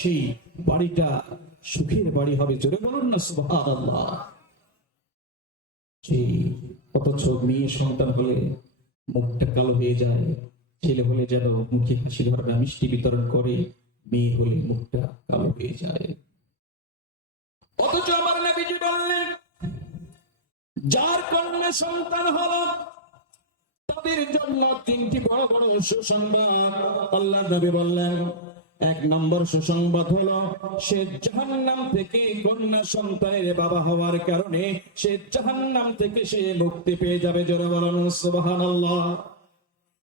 সেই বাড়িটা সুখের বাড়ি হবে। জোরে বলুন না সুবহানাল্লাহ। সেই অথচ মেয়ে সন্তান হলে মুখটা কালো হয়ে যায়, ছেলে হলে যেন মুখে হাসি ধরবে, মিষ্টি বিতরণ করে, মেয়ে হলে মুখটা কালো হয়ে যায়। অথচ আমার নবীজি বললেন, যার কন্যা সন্তান হলো তাদের জন্য তিনটি বড় বড় সুসংবাদ। আল্লাহ নবী বললেন, এক নম্বর সুসংবাদ হলো সে জাহান্নাম থেকে, কন্যা সন্তানের বাবা হওয়ার কারণে সে জাহান্নাম থেকে সে মুক্তি পেয়ে যাবে। জোরে বলুন সুবহানাল্লাহ।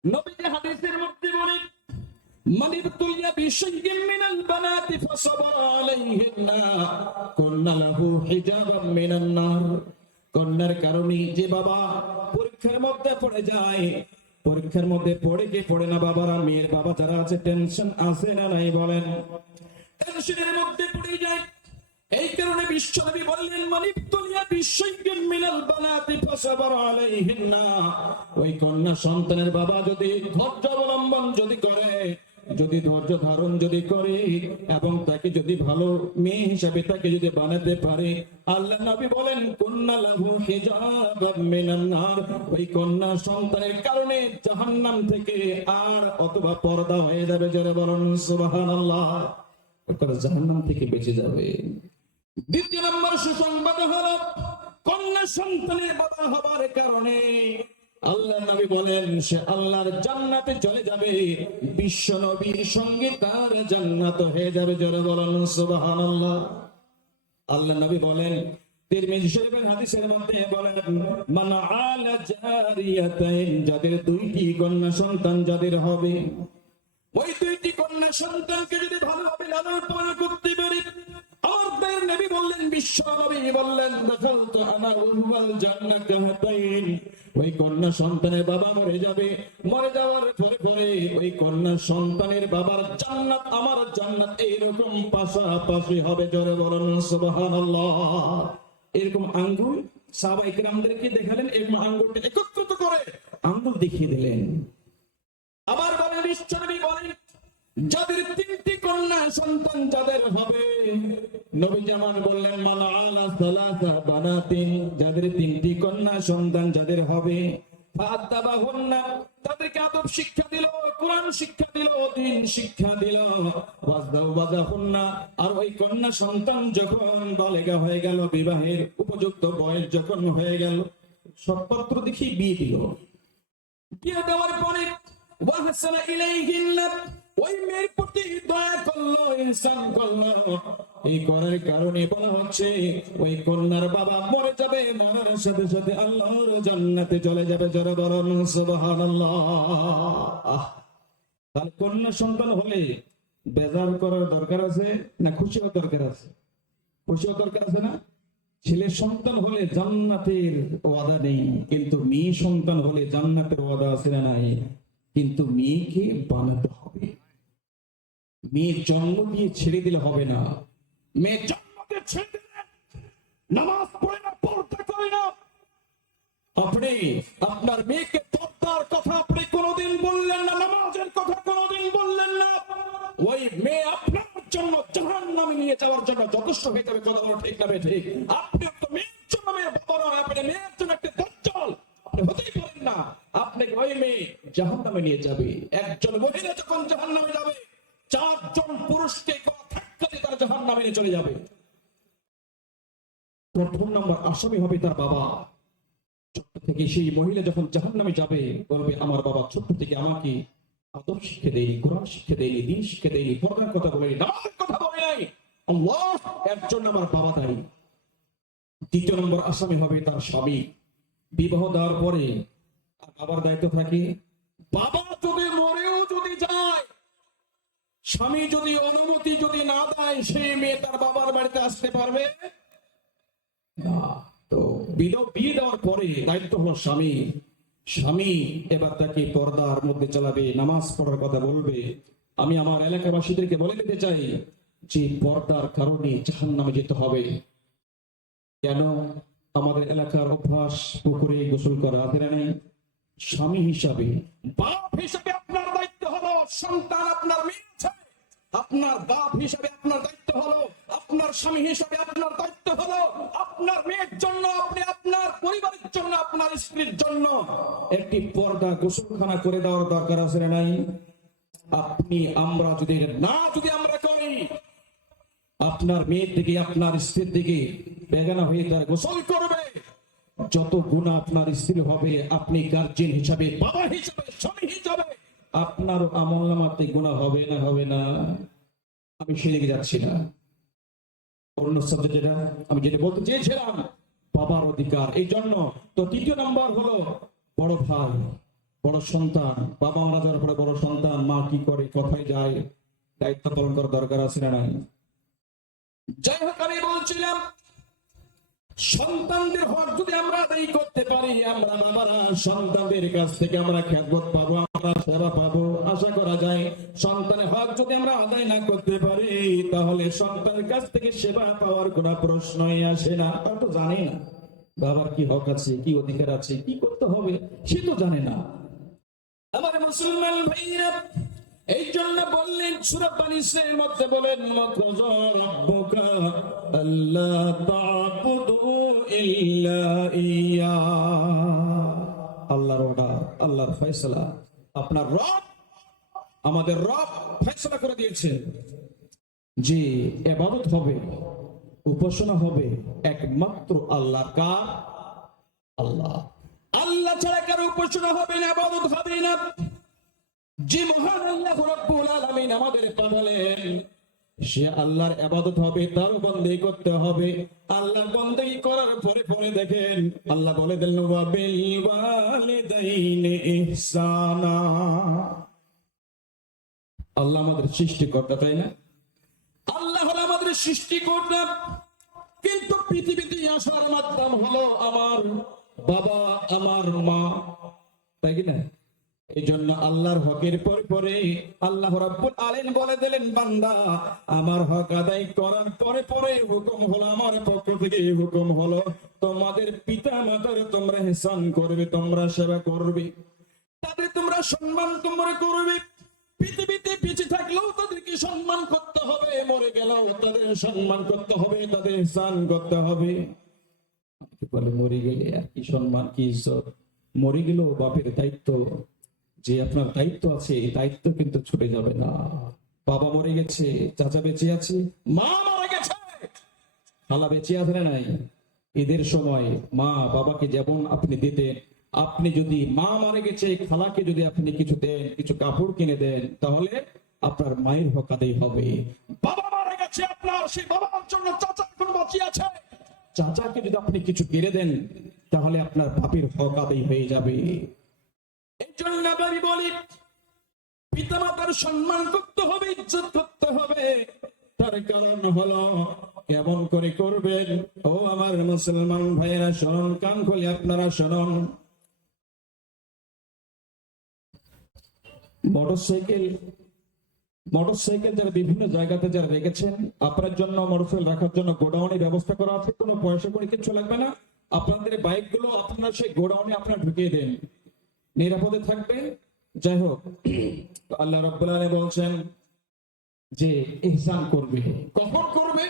নবীজি হাদিসের মধ্যে বলেন, মান ইবতুলিয়া বিশাইইন মিনাল বানাতি ফাসাবারা আলাইহিন্না কুন্না লাহু হিজাবাম মিনান নার। কন্যার কারণে যে বাবা পরীক্ষার মধ্যে পড়ে যায়, পরীক্ষার মধ্যে পড়ে কে পড়ে না বাবারা, মেয়ের বাবা যারা আছে টেনশন আছে না নাই বলেন, টেনশনের মধ্যে পড়ে যায়। এই কারণে বিশ্বনবী বললেন, মান ইবতুলিয়া বিশাইইন মিনাল বানাতি ফাসাবারা আলাইহিন্না। ওই কন্যা সন্তানের বাবা যদি ধৈর্য অবলম্বন যদি করে, যদি ধৈর্য ধারণ যদি করে এবং তাকে যদি ভালো মেয়ে হিসাবে তাকে যদি বানাতে পারে, আল্লাহ নবী বলেন, কুন্না লাহু হিজাবাম মিনান নার। ওই কন্যা সন্তানের কারণে জাহান্নাম থেকে আর অথবা পর্দা হয়ে যাবে। জোরে বলুন সুবহানাল্লাহ। জাহান্নাম থেকে বেঁচে যাবে। দ্বিতীয় নম্বর সুসংবাদ হলো কন্যা সন্তানের বাবা হবার কারণে আল্লাহ নবী বলেন সে আল্লাহর জান্নাতে চলে যাবে, বিশ্ব নবীর সঙ্গে তার জান্নাত হয়ে যাবে। জোরে বলুন সুবহানাল্লাহ। আল্লাহ নবী বলেন, তিরমিজি শরীফের হাদিসের মধ্যে বলেন, মান আলা জারিয়াতাইন, যাদের দুইটি কন্যা সন্তান যাদের হবে, ওই দুইটি কন্যা সন্তানকে যদি ভালোভাবে লালন পালন করতে পারে, আমার নবী বললেন, বিশ্ব নবী বললেন, দাখালতু আনা ওয়াল জান্নাত হাতাইন। ওই কন্যা সন্তানের বাবা মরে যাবে, মরে যাওয়ার পরে পরে ওই কন্যা সন্তানের বাবার জান্নাত আমার জান্নাত এইরকম পাশাপাশি হবে। জোরে বলুন সুবহানাল্লাহ। এরকম আঙ্গুল সাহাবায়ে কেরামদেরকে দেখালেন, এরকম আঙ্গুলটা একত্রিত করে আঙ্গুল দেখিয়ে দিলেন। আবার বলেন, বিশ্বনবী বলেন, যাদের তিনটি কন্যা সন্তান যাদের হবে, নবী জামান বললেন, মান আলা সালাসা বানাতিন, যাদের তিনটি কন্যা সন্তান যাদের হবে, ফাতাবাহুন্না, তাদেরকে আদব শিক্ষা দিল, কোরআন শিক্ষা দিল, দ্বীন শিক্ষা দিল, ওয়াজাহুন্না, আর ওই কন্যা সন্তান যখন বালেগা হয়ে গেল, বিবাহের উপযুক্ত বয়স যখন হয়ে গেল, সৎপাত্র দেখি বিয়ে দিল। বিয়ে দেওয়ার পরে ওয়াহসানা ইলাইহিন্না, ওই মেয়ের প্রতি দয়া করলো, ইহসান করলো। এই করার কারণে বলা হচ্ছে ওই কন্যার বাবা মরে যাবে, মরার সাথে সাথে আল্লাহর জান্নাতে চলে যাবে। যারা বলেন সুবহানাল্লাহ। তাহলে কন্যা সন্তান হলে বেজার করার দরকার আছে না খুশি হওয়ার দরকার আছে? খুশি হওয়ার দরকার আছে না? ছেলে সন্তান হলে জান্নাতের ওয়াদা নেই, কিন্তু মেয়ে সন্তান হলে জান্নাতের ওয়াদা আছে না নাই? কিন্তু মেয়েকে বানাতে হবে। মেয়ে জন্ম দিয়ে ছেড়ে দিলে হবে না। মেয়ে জন্মকে ছেড়ে দিলে, নামাজ পড়ে না, পর্দা করে না, আপনি আপনার মেয়েকে পর্দার কথা আপনি কোনোদিন বললেন না, নামাজের কথা কোনোদিন বললেন না, ওই মেয়ে আপনার জন্য জাহান্নামে নিয়ে যাওয়ার জন্য যথেষ্ট হয়ে যাবে। কথা বলো ঠিক না ঠিক? আপনি তো মেয়ের জন্য মেয়ের বাবা নয়, আপনি মেয়ের জন্য একটা দাজ্জাল, আপনি হতেই পারেন না। আপনাকে ওই মেয়ে জাহান্নামে নিয়ে যাবে। একজন মহিলা যখন জাহান্নামে যাবে, চারজন পুরুষকে ধাক্কা দিয়ে তারা জাহান্নামে নিয়ে চলে যাবে। প্রথম নম্বর আসামি হবে তার বাবা। ছোট্ট থেকে সেই মহিলা যখন জাহান্নামে যাবে, বলবে আমার বাবা ছোট্ট থেকে আমাকে আদব শিক্ষা দেয়নি, কোরআন শিক্ষা দেয়নি, দ্বীন শিক্ষা দেয়নি, পর্দার কথা বলেনি, নামাজের কথা বলে নাই, আল্লাহ এর জন্য আমার বাবা দায়ী। দ্বিতীয় নম্বর আসামি হবে তার স্বামী। বিবাহ দেওয়ার পরে বাবার দায়িত্ব থাকে, বাবা যদি মরেও যদি যায়, স্বামী যদি অনুমতি যদি না দেয়, সেই মেয়ে তার বাবার বাড়িতে আসতে পারবে না। তো বিয়ে দেওয়ার পরে দায়িত্ব হলো স্বামী। স্বামী এবার তাকে পর্দার মধ্যে চালাবে, নামাজ পড়ার কথা বলবে। আমি আমার এলাকাবাসীদেরকে বলে দিতে চাই যে পর্দার কারণে জাহান্নামে যেতে হবে। কেন? আমাদের এলাকার অভ্যাস পুকুরে গোসল করা, আদেরা নাই। স্বামী হিসাবে, বাপ হিসাবে আপনার দায়িত্ব হলো, সন্তান আপনার মেয়ে আছে, আপনার বাপ হিসাবে আপনার দায়িত্ব হলো, আপনার স্বামী হিসাবে আপনার দায়িত্ব হলো আপনার মেয়ের জন্য, আপনি আপনার পরিবারের জন্য, আপনার স্ত্রীর জন্য একটি পর্দা গোসলখানা করে দেওয়ার দরকার আছে না নাই? আপনি আমরা যদি আমরা করি, আপনার মেয়ের দিকে আপনার স্ত্রীর দিকে বেগানা হয়ে তার গোসল করবে, যত গুনাহ আপনার স্ত্রী হবে, আপনি গার্জিয়ান হিসাবে, বাবা হিসাবে, স্বামী হিসাবে আপনার আমলনামাতে গুনাহ হবে না? হবে না? আমি সেদিকে যাচ্ছি না, অন্য সাবজেক্ট যেটা আমি যেটা বলতে চেয়েছিলাম, বাবার অধিকার। এই জন্য তো তৃতীয় নাম্বার হলো বড় ভাই, বড় সন্তান। বাবা মারা যাওয়ার পরে বড় সন্তান মা কি করে, কোথায় যায়, দায়িত্ব পালন করার দরকার আছে না নাই? যাই হোক, আমি বলছিলাম সন্তানদের হক যদি আমরা আদায় করতে পারি, আমরা বাবারা সন্তানদের কাছ থেকে আমরা খেদমত পাবো, আমরা সেবা পাবো। আশা করা যায় সন্তানের হক যদি আমরা আদায় না করতে পারি, তাহলে সন্তানের কাছ থেকে সেবা পাওয়ার কোনো প্রশ্নই আসে না। তারা তো জানে না বাবার কি হক আছে, কি অধিকার আছে, কি করতে হবে, সে তো জানে না। আমার মুসলমান ভাইরা, এই জন্য বললেন সূরা বানী ইসরাঈলের মধ্যে বলেন, ওয়াকাযা রাব্বুকা আল্লা তা'বুদু ইল্লা ইয়্যা। আল্লাহর অর্ডার, আল্লাহর ফয়সালা। আপনার রব, আমাদের রব ফয়সালা করে দিয়েছে যে ইবাদত হবে, উপাসনা হবে একমাত্র আল্লাহর। কার? আল্লাহ। আল্লাহ ছাড়া কারো উপাসনা হবে না, ইবাদত হবে না। যে মহান আল্লাহ রাব্বুল আলামিন আমাদের পাঠালেন, সে আল্লাহর ইবাদত হবে, তার বন্দেগী করতে হবে। আল্লাহর বন্দেগী করার পরে পরে দেখেন আল্লাহ বলে দিলেন, ওয়া বিল ওয়ালিদাইনি ইহসানা। আল্লাহ আমাদের সৃষ্টিকর্তা, তাই না? আল্লাহ হলো আমাদের সৃষ্টিকর্তা, কিন্তু পৃথিবীতে আসার মাধ্যম হলো আমার বাবা, আমার মা, তাই কি না? এই জন্য আল্লাহর হকের পরে পরে আল্লাহ রাব্বুল আলামিন বলে দিলেন, বান্দা আমার হক আদায় করার পরে পরে হুকুম হলো, আমার পক্ষ থেকে হুকুম হলো, তোমাদের পিতা মাতার তোমরা ইহসান করবে, তোমরা সেবা করবে, তাদের তোমরা সম্মান তোমরা করবে। পৃথিবীতে বেঁচে থাকলেও তাদেরকে সম্মান করতে হবে, মরে গেলেও তাদের সম্মান করতে হবে, তাদের ইহসান করতে হবে। বলে মরে গেলে আর কি সম্মান, কি ইজ্জত? মরে গেলেও বাপের দায়িত্ব, যে আপনার দায়িত্ব আছে, এই দায়িত্ব কিন্তু ছুটে যাবে না। বাবা মরে গেছে, চাচা বেঁচে আছে, মা মরে গেছে, খালা বেঁচে আছে না নাই? ঈদের সময় মা বাবাকে যেমন আপনি দিতেন, আপনি যদি মা মারা গেছে, খালাকে যদি আপনি কিছু দেন, কিছু কাপড় কিনে দেন, তাহলে আপনার মায়ের হক আদায় হবে। বাবা মারা গেছে আপনার, সেই বাবার জন্য চাচা এখন বাঁচিয়ে আছে, চাচাকে যদি আপনি কিছু কিনে দেন, তাহলে আপনার বাপের হক আদায় হয়ে যাবে। এই জন্য আমি বলি, পিতা মাতার সম্মান করতে হবে, ইজ্জত করতে হবে। তার কারণ হলো কেমন করে করবেন? ও আমার মুসলমান ভাইয়েরা শুনুন, কান খুলে আপনারা শুনুন। মোটরসাইকেল যারা বিভিন্ন জায়গাতে যারা রেখেছেন, আপনার জন্য মোটরসাইকেল রাখার জন্য গোডাউনে ব্যবস্থা করা আছে, কোনো পয়সা করে কিছু লাগবে না। আপনাদের বাইক গুলো আপনারা সেই গোডাউনে আপনারা ঢুকিয়ে দেন, নিরাপদে থাকবে। যাই হোক, আল্লাহ রাব্বুল আলামিন বলছেন যে ইহসান করবে। কখন করবে?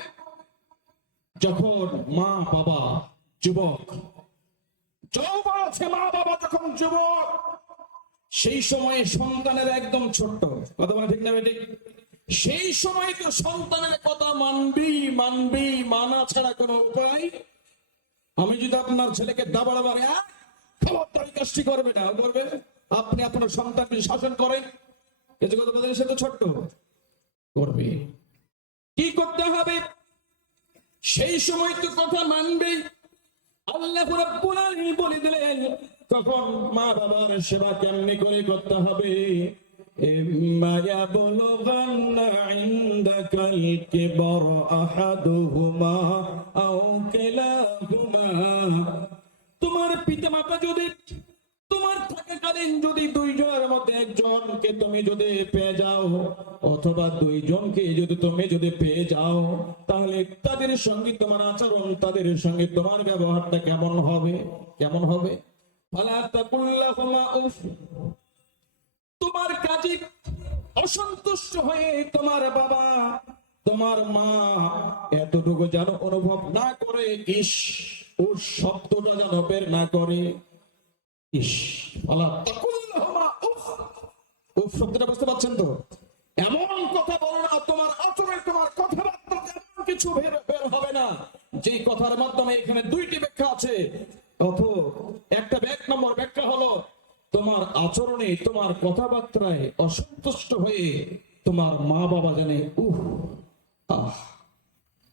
যখন মা বাবা যুবক, যৌবন আছে, মা বাবা যখন যুবক, সেই সময়ে সন্তানের একদম ছোট্ট কথা বলা ঠিক না বেঠিক? সেই সময় তো সন্তানের কথা মানবি, মানা ছাড়া কোনো উপায়। আমি যদি আপনার ছেলেকে দাবাড়াবার খবরদারি কাজটি করবে না, করবে আপনি আপনার সন্তানকে শাসন করেন, কিছু কথা বলেন, সে তো ছোট্ট, করবে। কি করতে হবে? সেই সময় তো কথা মানবে। আল্লাহ রাব্বুল আলামিন বলে দিলেন কখন মা বাবার সেবা কেমনি করে করতে হবে। ইম্মা ইয়াবলুগান্না ইনদাকাল কিবার আহাদুহুমা আও কিলাহুমা, তোমার পিতামাতা যদি তোমার থাকাকালীন যদি দুইজনের মধ্যে একজনকে তুমি যদি পেয়ে যাও, অথবা দুইজনকে যদি তুমি পেয়ে যাও, তাহলে তাদের সঙ্গে তোমার আচরণ, তাদের সঙ্গে তোমার ব্যবহারটা কেমন হবে? কেমন হবে? ফালা তাকুল লাহুমা উফ, তোমার কাজে অসন্তুষ্ট হয়ে তোমার বাবা তোমার মা এতটুকু যেন অনুভব না করে, ইস, ও শব্দটা যেন বের না করে, ইস, আল্লাহ তাকুল্লাহুমা উফ। উফ শব্দটা বুঝতে পারছেন তো? এমন কথা বলো না, তোমার আচরণ, তোমার কথাবার্তা এমন কিছু বের বের হবে না যে কথার মাধ্যমে এখানে দুইটি ব্যাখ্যা আছে। একটা এক নম্বর ব্যাখ্যা হলো তোমার আচরণে, তোমার কথাবার্তায় অসন্তুষ্ট হয়ে তোমার মা বাবা জানে উহ, আহ,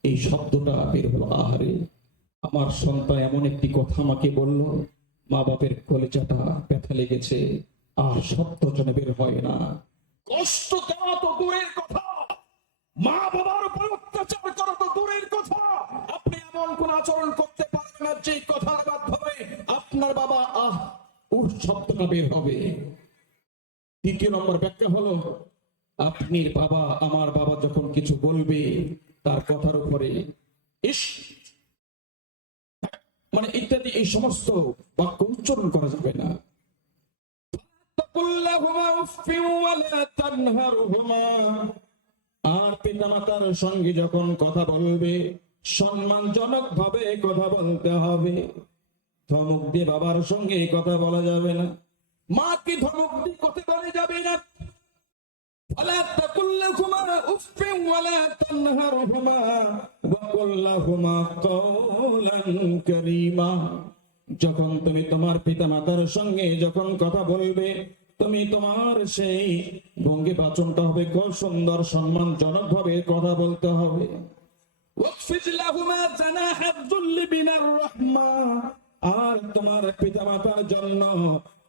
এই শব্দটা বের হলো, আহারে আমার সন্তান এমন একটি কথা আমাকে বলল, মা বাপের কলেজাটা ব্যথা লেগেছে, আর শব্দ যেন বের হয় না। কষ্ট দেওয়া তো দূরের কথা, মা বাবার উপর অত্যাচার করা তো দূরের কথা, আপনি এমন কোন আচরণ করতে পারেন না যে কথার মাধ্যমে আপনার বাবা আহ উহ শব্দটা বের হবে। দ্বিতীয় নম্বর ব্যাখ্যা হলো আপনি বাবা, আমার বাবা যখন কিছু বলবে তার কথার উপরে ইস, মানে ইত্যাদি এই সমস্ত বাক্য উচ্চারণ করা যাবে না। আর পিতামাতার সঙ্গে যখন কথা বলবে সম্মানজনক ভাবে কথা বলতে হবে। ধমক দিয়ে বাবার সঙ্গে কথা বলা যাবে না, মাকে ধমক দিয়ে কথা বলা যাবে না। فلا تقل لهما اف ولا تنهرهما وقل لهما قولا كريما। যখন তুমি তোমার পিতামাতার সঙ্গে যখন কথা বলবে, তুমি তোমার সেই ভঙ্গি বাচনটা হবে খুব সুন্দর, সম্মানজনক ভাবে কথা বলতে হবে। ওয়াকফিজ লাহুমা জানাহাদ যুল্লি মিনার রাহমা। আর তোমার পিতামাতার জন্য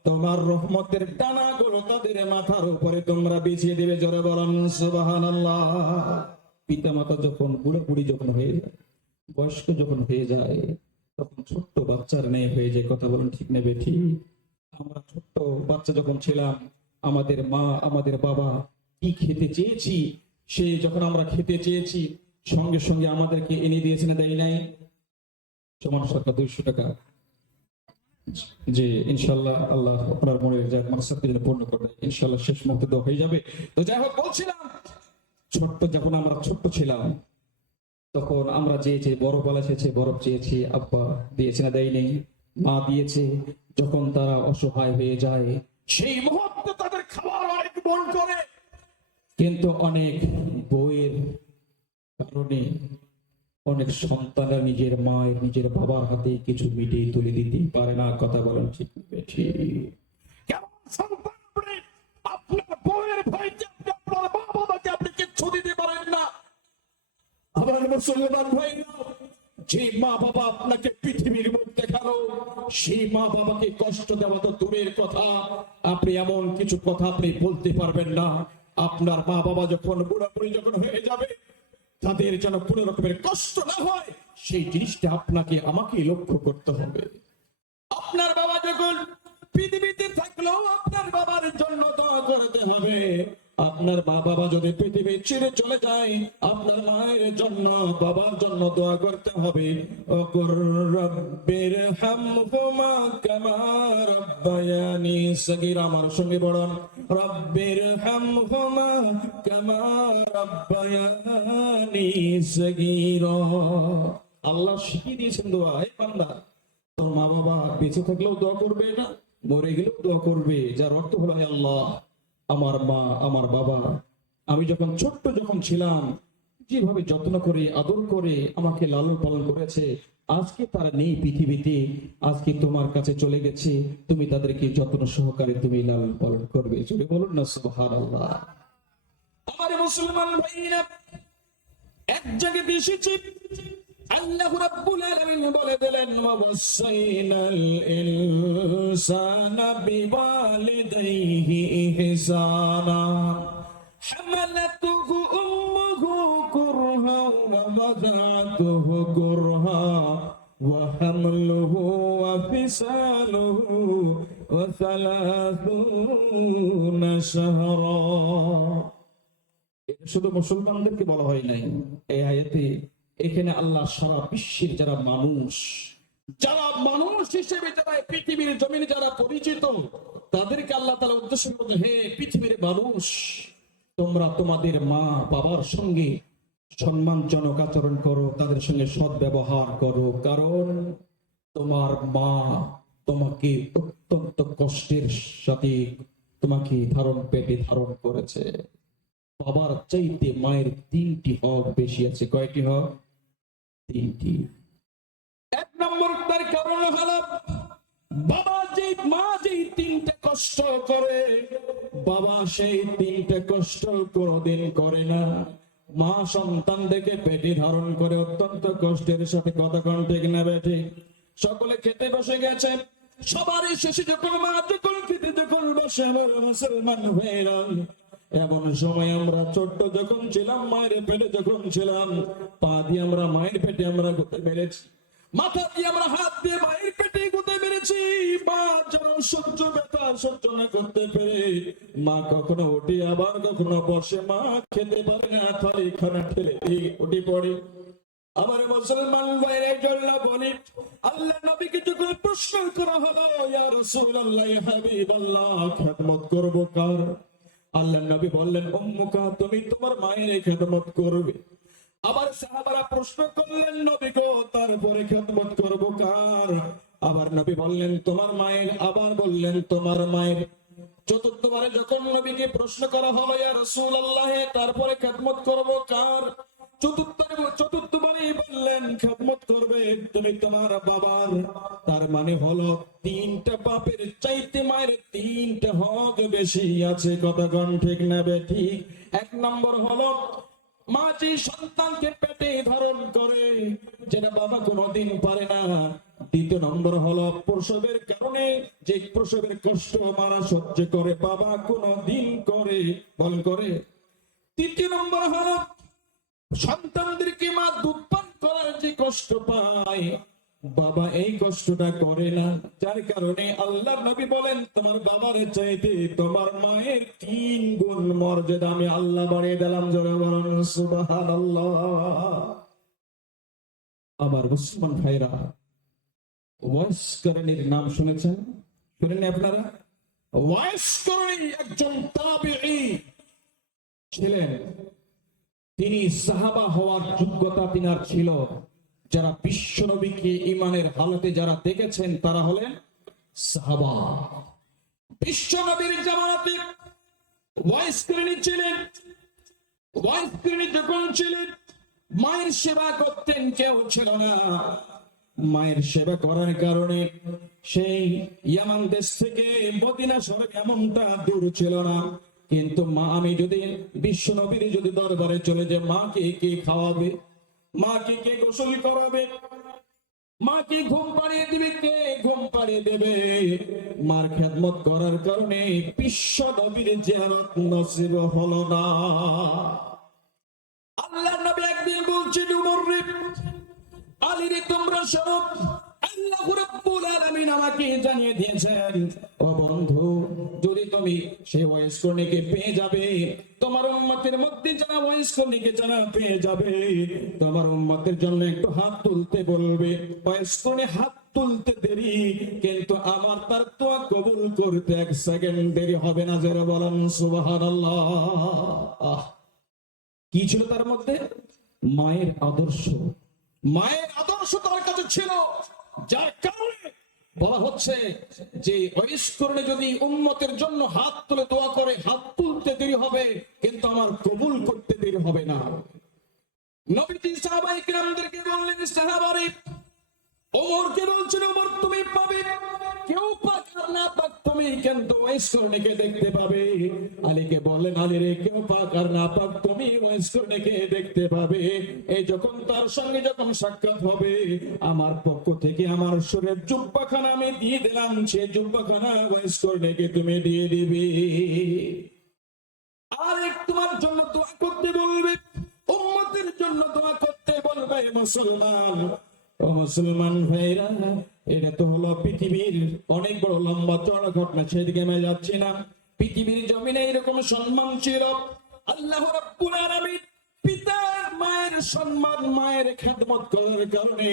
তোমার রহমতের ডানাগুলো তাদের মাথার উপরে তোমরা বিছিয়ে দিবে। জোরে বলেন সুবহানাল্লাহ। পিতামাতা যখন বুড়ি যখন হয়ে যায়, বয়স্ক যখন হয়ে যায়, তখন ছোট্ট বাচ্চার ন্যায় হয়ে যায়। কথা বলেন ঠিক নেবে ঠিক? আমরা ছোট্ট বাচ্চা যখন ছিলাম, আমাদের মা আমাদের বাবা কি খেতে চেয়েছি, সে যখন আমরা খেতে চেয়েছি সঙ্গে সঙ্গে আমাদেরকে এনে দিয়েছে না দেয় নাই? সমান সরকার 200 টাকা, যে ইনশাল্লাহ আল্লাহ আপনার মনের যা মানসাকে যেন পূর্ণ করে দেয়, ইনশাল্লাহ শেষ মুহূর্তে দেওয়া হয়ে যাবে। তো যাই হোক, বলছিলাম যখন আমরা ছোট্ট ছিলাম তখন আমরা চেয়েছি বরফ, বেলা চেয়েছে বরফ, চেয়েছি আব্বা দিয়েছে না দেয় নেই? মা দিয়েছে। যখন তারা অসহায় হয়ে যায় সেই মুহূর্তে তাদের খাবার অনেক মন করে, কিন্তু অনেক বইয়ের কারণে অনেক সন্তানরা নিজের মায়ের নিজের বাবার হাতে কিছু মিটিয়ে তুলে দিতে পারে না। কথা বলেন ঠিক ঠিক? কেমন সন্তান আপনি? আপনার বইয়ের ভয়তে আপনি আপনার মা বাবাকে আপনি কিচ্ছু দিতে পারেন না। আমার মুসলমান ভাইরা, যে মা বাবা আপনাকে পৃথিবীর মুখ দেখালো, সেই মা বাবাকে কষ্ট দেওয়া তো দূরের কথা, আপনি এমন কিছু কথা আপনি বলতে পারবেন না। আপনার মা বাবা যখন বুড়াবুড়ি যখন হয়ে যাবে, তাদের যেন কোন রকমের কষ্ট না হয়, সেই জিনিসটা আপনাকে আমাকে লক্ষ্য করতে হবে। আপনার বাবা যখন পৃথিবীতে থাকলেও আপনার বাবার জন্য দোয়া করতে হবে। আপনার মা বাবা যদি পৃথিবী ছেড়ে চলে যায়, আপনার মায়ের জন্য বাবার জন্য দোয়া করতে হবে। ওকুর রব্বির হামহুমা কামা রাব্বায়ানি সগীরা। আমার সঙ্গে বলুন, রব্বির হামহুমা কামা রাব্বায়ানি সগীরা। আল্লাহ শিখিয়ে দিয়েছেন দোয়া। এই বান্দা, তোর মা বাবা বেঁচে থাকলেও দোয়া করবে, না মরে গেলেও দোয়া করবে, যার অর্থ হলো হে আল্লাহ, আমার মা আমার বাবা আমি যখন ছোট্ট যখন ছিলাম যেভাবে যত্ন করে আদর করে আমাকে লালন পালন করেছে, আজকে তারা নেই পৃথিবীতে, আজকে তোমার কাছে চলে গেছে, তুমি তাদেরকে যত্ন সহকারে তুমি লালন পালন করবে। চলে বলুন না সুবহানাল্লাহ। আমার মুসলমান ভাইরা, এক জায়গায় এসেছি আল্লাহ রাব্বুল আলামিন বলে দিলেন, ওয়াসাইনাল ইনসানা বিওয়ালিদাইহি ইহসানা হামালাতুহু উম্মুহু কুরহা ওয়া ওয়াদাতুহু কুরহা ওয়া হামলুহু ওয়া ফিসালুহু ওয়া 30 শাহরা। এটা শুধু মুসলমানদেরকে বলা হয় নাই এই আয়াতে, এখানে আল্লাহ সারা বিশ্বের যারা মানুষ হিসেবে যারা পৃথিবীর জমিনে যারা পরিচিত, তাদেরকে আল্লাহ তাআলা উদ্দেশ্য করতে, হে পৃথিবীর মানুষ, তোমরা তোমাদের মা বাবার সঙ্গে সম্মানজনক আচরণ করো, তাদের সঙ্গে সৎ ব্যবহার করো, কারণ তোমার মা তোমাকে অত্যন্ত কষ্টের সাথে তোমাকে পেটে ধারণ করেছে। বাবার চাইতে মায়ের 3টি হক বেশি আছে। কয়টি হক? 3টি। 1 নম্বর তার কারণ হলো মা যে 3টে কষ্ট করে, বাবা সেই 3টে কষ্ট কোনোদিন করে না। মা সন্তান দেখে পেটে ধারণ করে অত্যন্ত কষ্টের সাথে। কথা কোন ঠিক না বেঠে? সকলে খেতে বসে গেছে, সবারই শেষে যখন মা খেতে বসে, আমার মুসলমান ভাইরা, এমন সময় আমরা ছোট্ট যখন ছিলাম, মায়ের পেটে যখন ছিলাম, পা দিয়ে আমরা মায়ের পেটে আমরা গুঁতে মেরেছি, মাথা দিয়ে আমরা হাত দিয়ে মায়ের পেটে গুঁতে মেরেছি। মা যেন সহ্য ব্যথা সহ্য না করতে পেরে মা কখনো উঠে আবার কখনো বসে, মা খেতে পারে না, থালি খানা ঠেলে দিয়ে উঠে পড়ে। আমার মুসলমান ভাইয়ের জন্য বলি, আল্লাহ নবীকে যখন প্রশ্ন করা হলো, ইয়া রাসূলুল্লাহ, ইয়া হাবিবাল্লাহ, খেদমত করব কার? আল্লাহ নবী বললেন, উম্মুকা, তুমি তোমার মায়ের খেদমত করবে। আবার সাহাবারা প্রশ্ন করলেন, নবী গো, তারপরে খেদমত করব কার? আবার নবী বললেন, তোমার মায়ের। আবার বললেন, তোমার মায়ের। চতুর্থবারে যখন নবীকে প্রশ্ন করা হলো, ইয়া রাসূলুল্লাহ, তারপরে খেদমত করব কার? চতুর্থবারে বললেন, খেদমত করবে তুমি তোমার বাবার। তার মানে হলো 3টা বাপের চাইতে মায়ের 3টা হক বেশি আছে। কথা কোন ঠিক না বেঠিক? 1 নম্বর হলো মা যে সন্তানকে পেটে ধারণ করে, যেটা বাবা কোনোদিন পারে না। 2 নম্বর হলো প্রসবের কারণে যে প্রসবের কষ্ট মারা সহ্য করে, বাবা কোনোদিন করে করে। 3 নম্বর হলো সন্তানদেরকে মা দুধ পান করার যে কষ্ট পায়, বাবা এই কষ্টটা করে না। যার কারণে আল্লাহ নবী বলেন, তোমার বাবার চাইতে তোমার মায়ের 3 গুণ মর্যাদা আমি আল্লাহ বাড়িয়ে দিলাম। জোরে বলুন সুবহানাল্লাহ। আমার মুসলমান ভাইরা, ওয়াইস করণীর নাম শুনেছেন? শুনেননি আপনারা? ওয়াইস করণী একজন তাবিঈ ছিলেন। তিনি সাহাবা হওয়ার যোগ্যতা তিনার ছিল। যারা বিশ্ব নবীকে ইমানের হালতে যারা দেখেছেন, তারা হলেন সাহাবা। বিশ্ব নবীর জামানাতে ওয়াইস করণী ছিলেন। ওয়াইস করণী যখন ছিলেন, মায়ের সেবা করতেন, কেউ ছিল না। মায়ের সেবা করার কারণে সেই ইয়ামান দেশ থেকে মদিনা শহর এমনটা দূর ছিল না। কিন্তু মা, আমি যদি বিশ্ব নবীর যদি দরবারে চলে যাই, মাকে কে খাওয়াবে, মাকে কে গোসল করাবে, মাকে ঘুম পাড়িয়ে দিবে, কে ঘুম পাড়িয়ে দেবে? মার খেদমত করার কারণে বিশ্ব নবীর জিয়ারত নসিব হলো না। আল্লাহ নবী একদিন বলছেন, উমর রে, আলী রে, তোমরা শোনো, আল্লাহ রাব্বুল আলামিন আমাকে জানিয়ে দিয়েছেন, ও বন্ধু, যদি তুমি সেই ওয়াইস করণীকে পেয়ে যাবে, তোমার উম্মতের মধ্যে যারা ওয়াইস করণীকে যারা পেয়ে যাবে, তোমার উম্মতের জন্য একটু হাত তুলতে বলবে। ওয়াইস করণী হাত তুলতে দেরি, কিন্তু আমার তার দোয়া কবুল করতে 1 সেকেন্ড দেরি হবে না। যারা বলেন সুবহানাল্লাহ। কি ছিল তার মধ্যে? মায়ের আদর্শ। মায়ের আদর্শ তার কাছে ছিল, যার কারণে বলা হচ্ছে যে ওয়াইস করণী যদি উম্মতের জন্য হাত তুলে দোয়া করে, হাত তুলতে দেরি হবে, কিন্তু আমার কবুল করতে দেরি হবে না। নবীজি সাহাবায়ে কিরামদেরকে বললেন, সাহাবারে, ওমরকে বলছেন, ওমর তুমি পাবে, কেউ পাক আর না পাক, তুমি কিন্তু ওয়াইস করণীকে দেখতে পাবে। আলীকে বললেন, আলী রে, কেউ পাক আর না পাক, তুমি ওয়াইস করণীকে দেখতে পাবে। এই যখন তার সঙ্গে যখন সাক্ষাৎ হবে, আমার পক্ষ থেকে আমার শরীরের জুব্বাখানা আমি দিয়ে দিলাম, সে জুব্বাখানা ওয়াইস করণীকে তুমি দিয়ে দিবে। আর তোমার জন্য দোয়া করতে বলবে, উম্মতের জন্য দোয়া করতে বলবে। মুসলমান, ও মুসলমান ভাইরা, এটা তো হলো পৃথিবীর অনেক বড় লম্বা চড়া ঘটনা, সেদিকে আমি যাচ্ছি না। পৃথিবীর জমিনে এরকম সম্মান ছিল। আল্লাহ রাব্বুল আলামিন পিতার মায়ের সম্মান, মায়ের খেদমত করার কারণে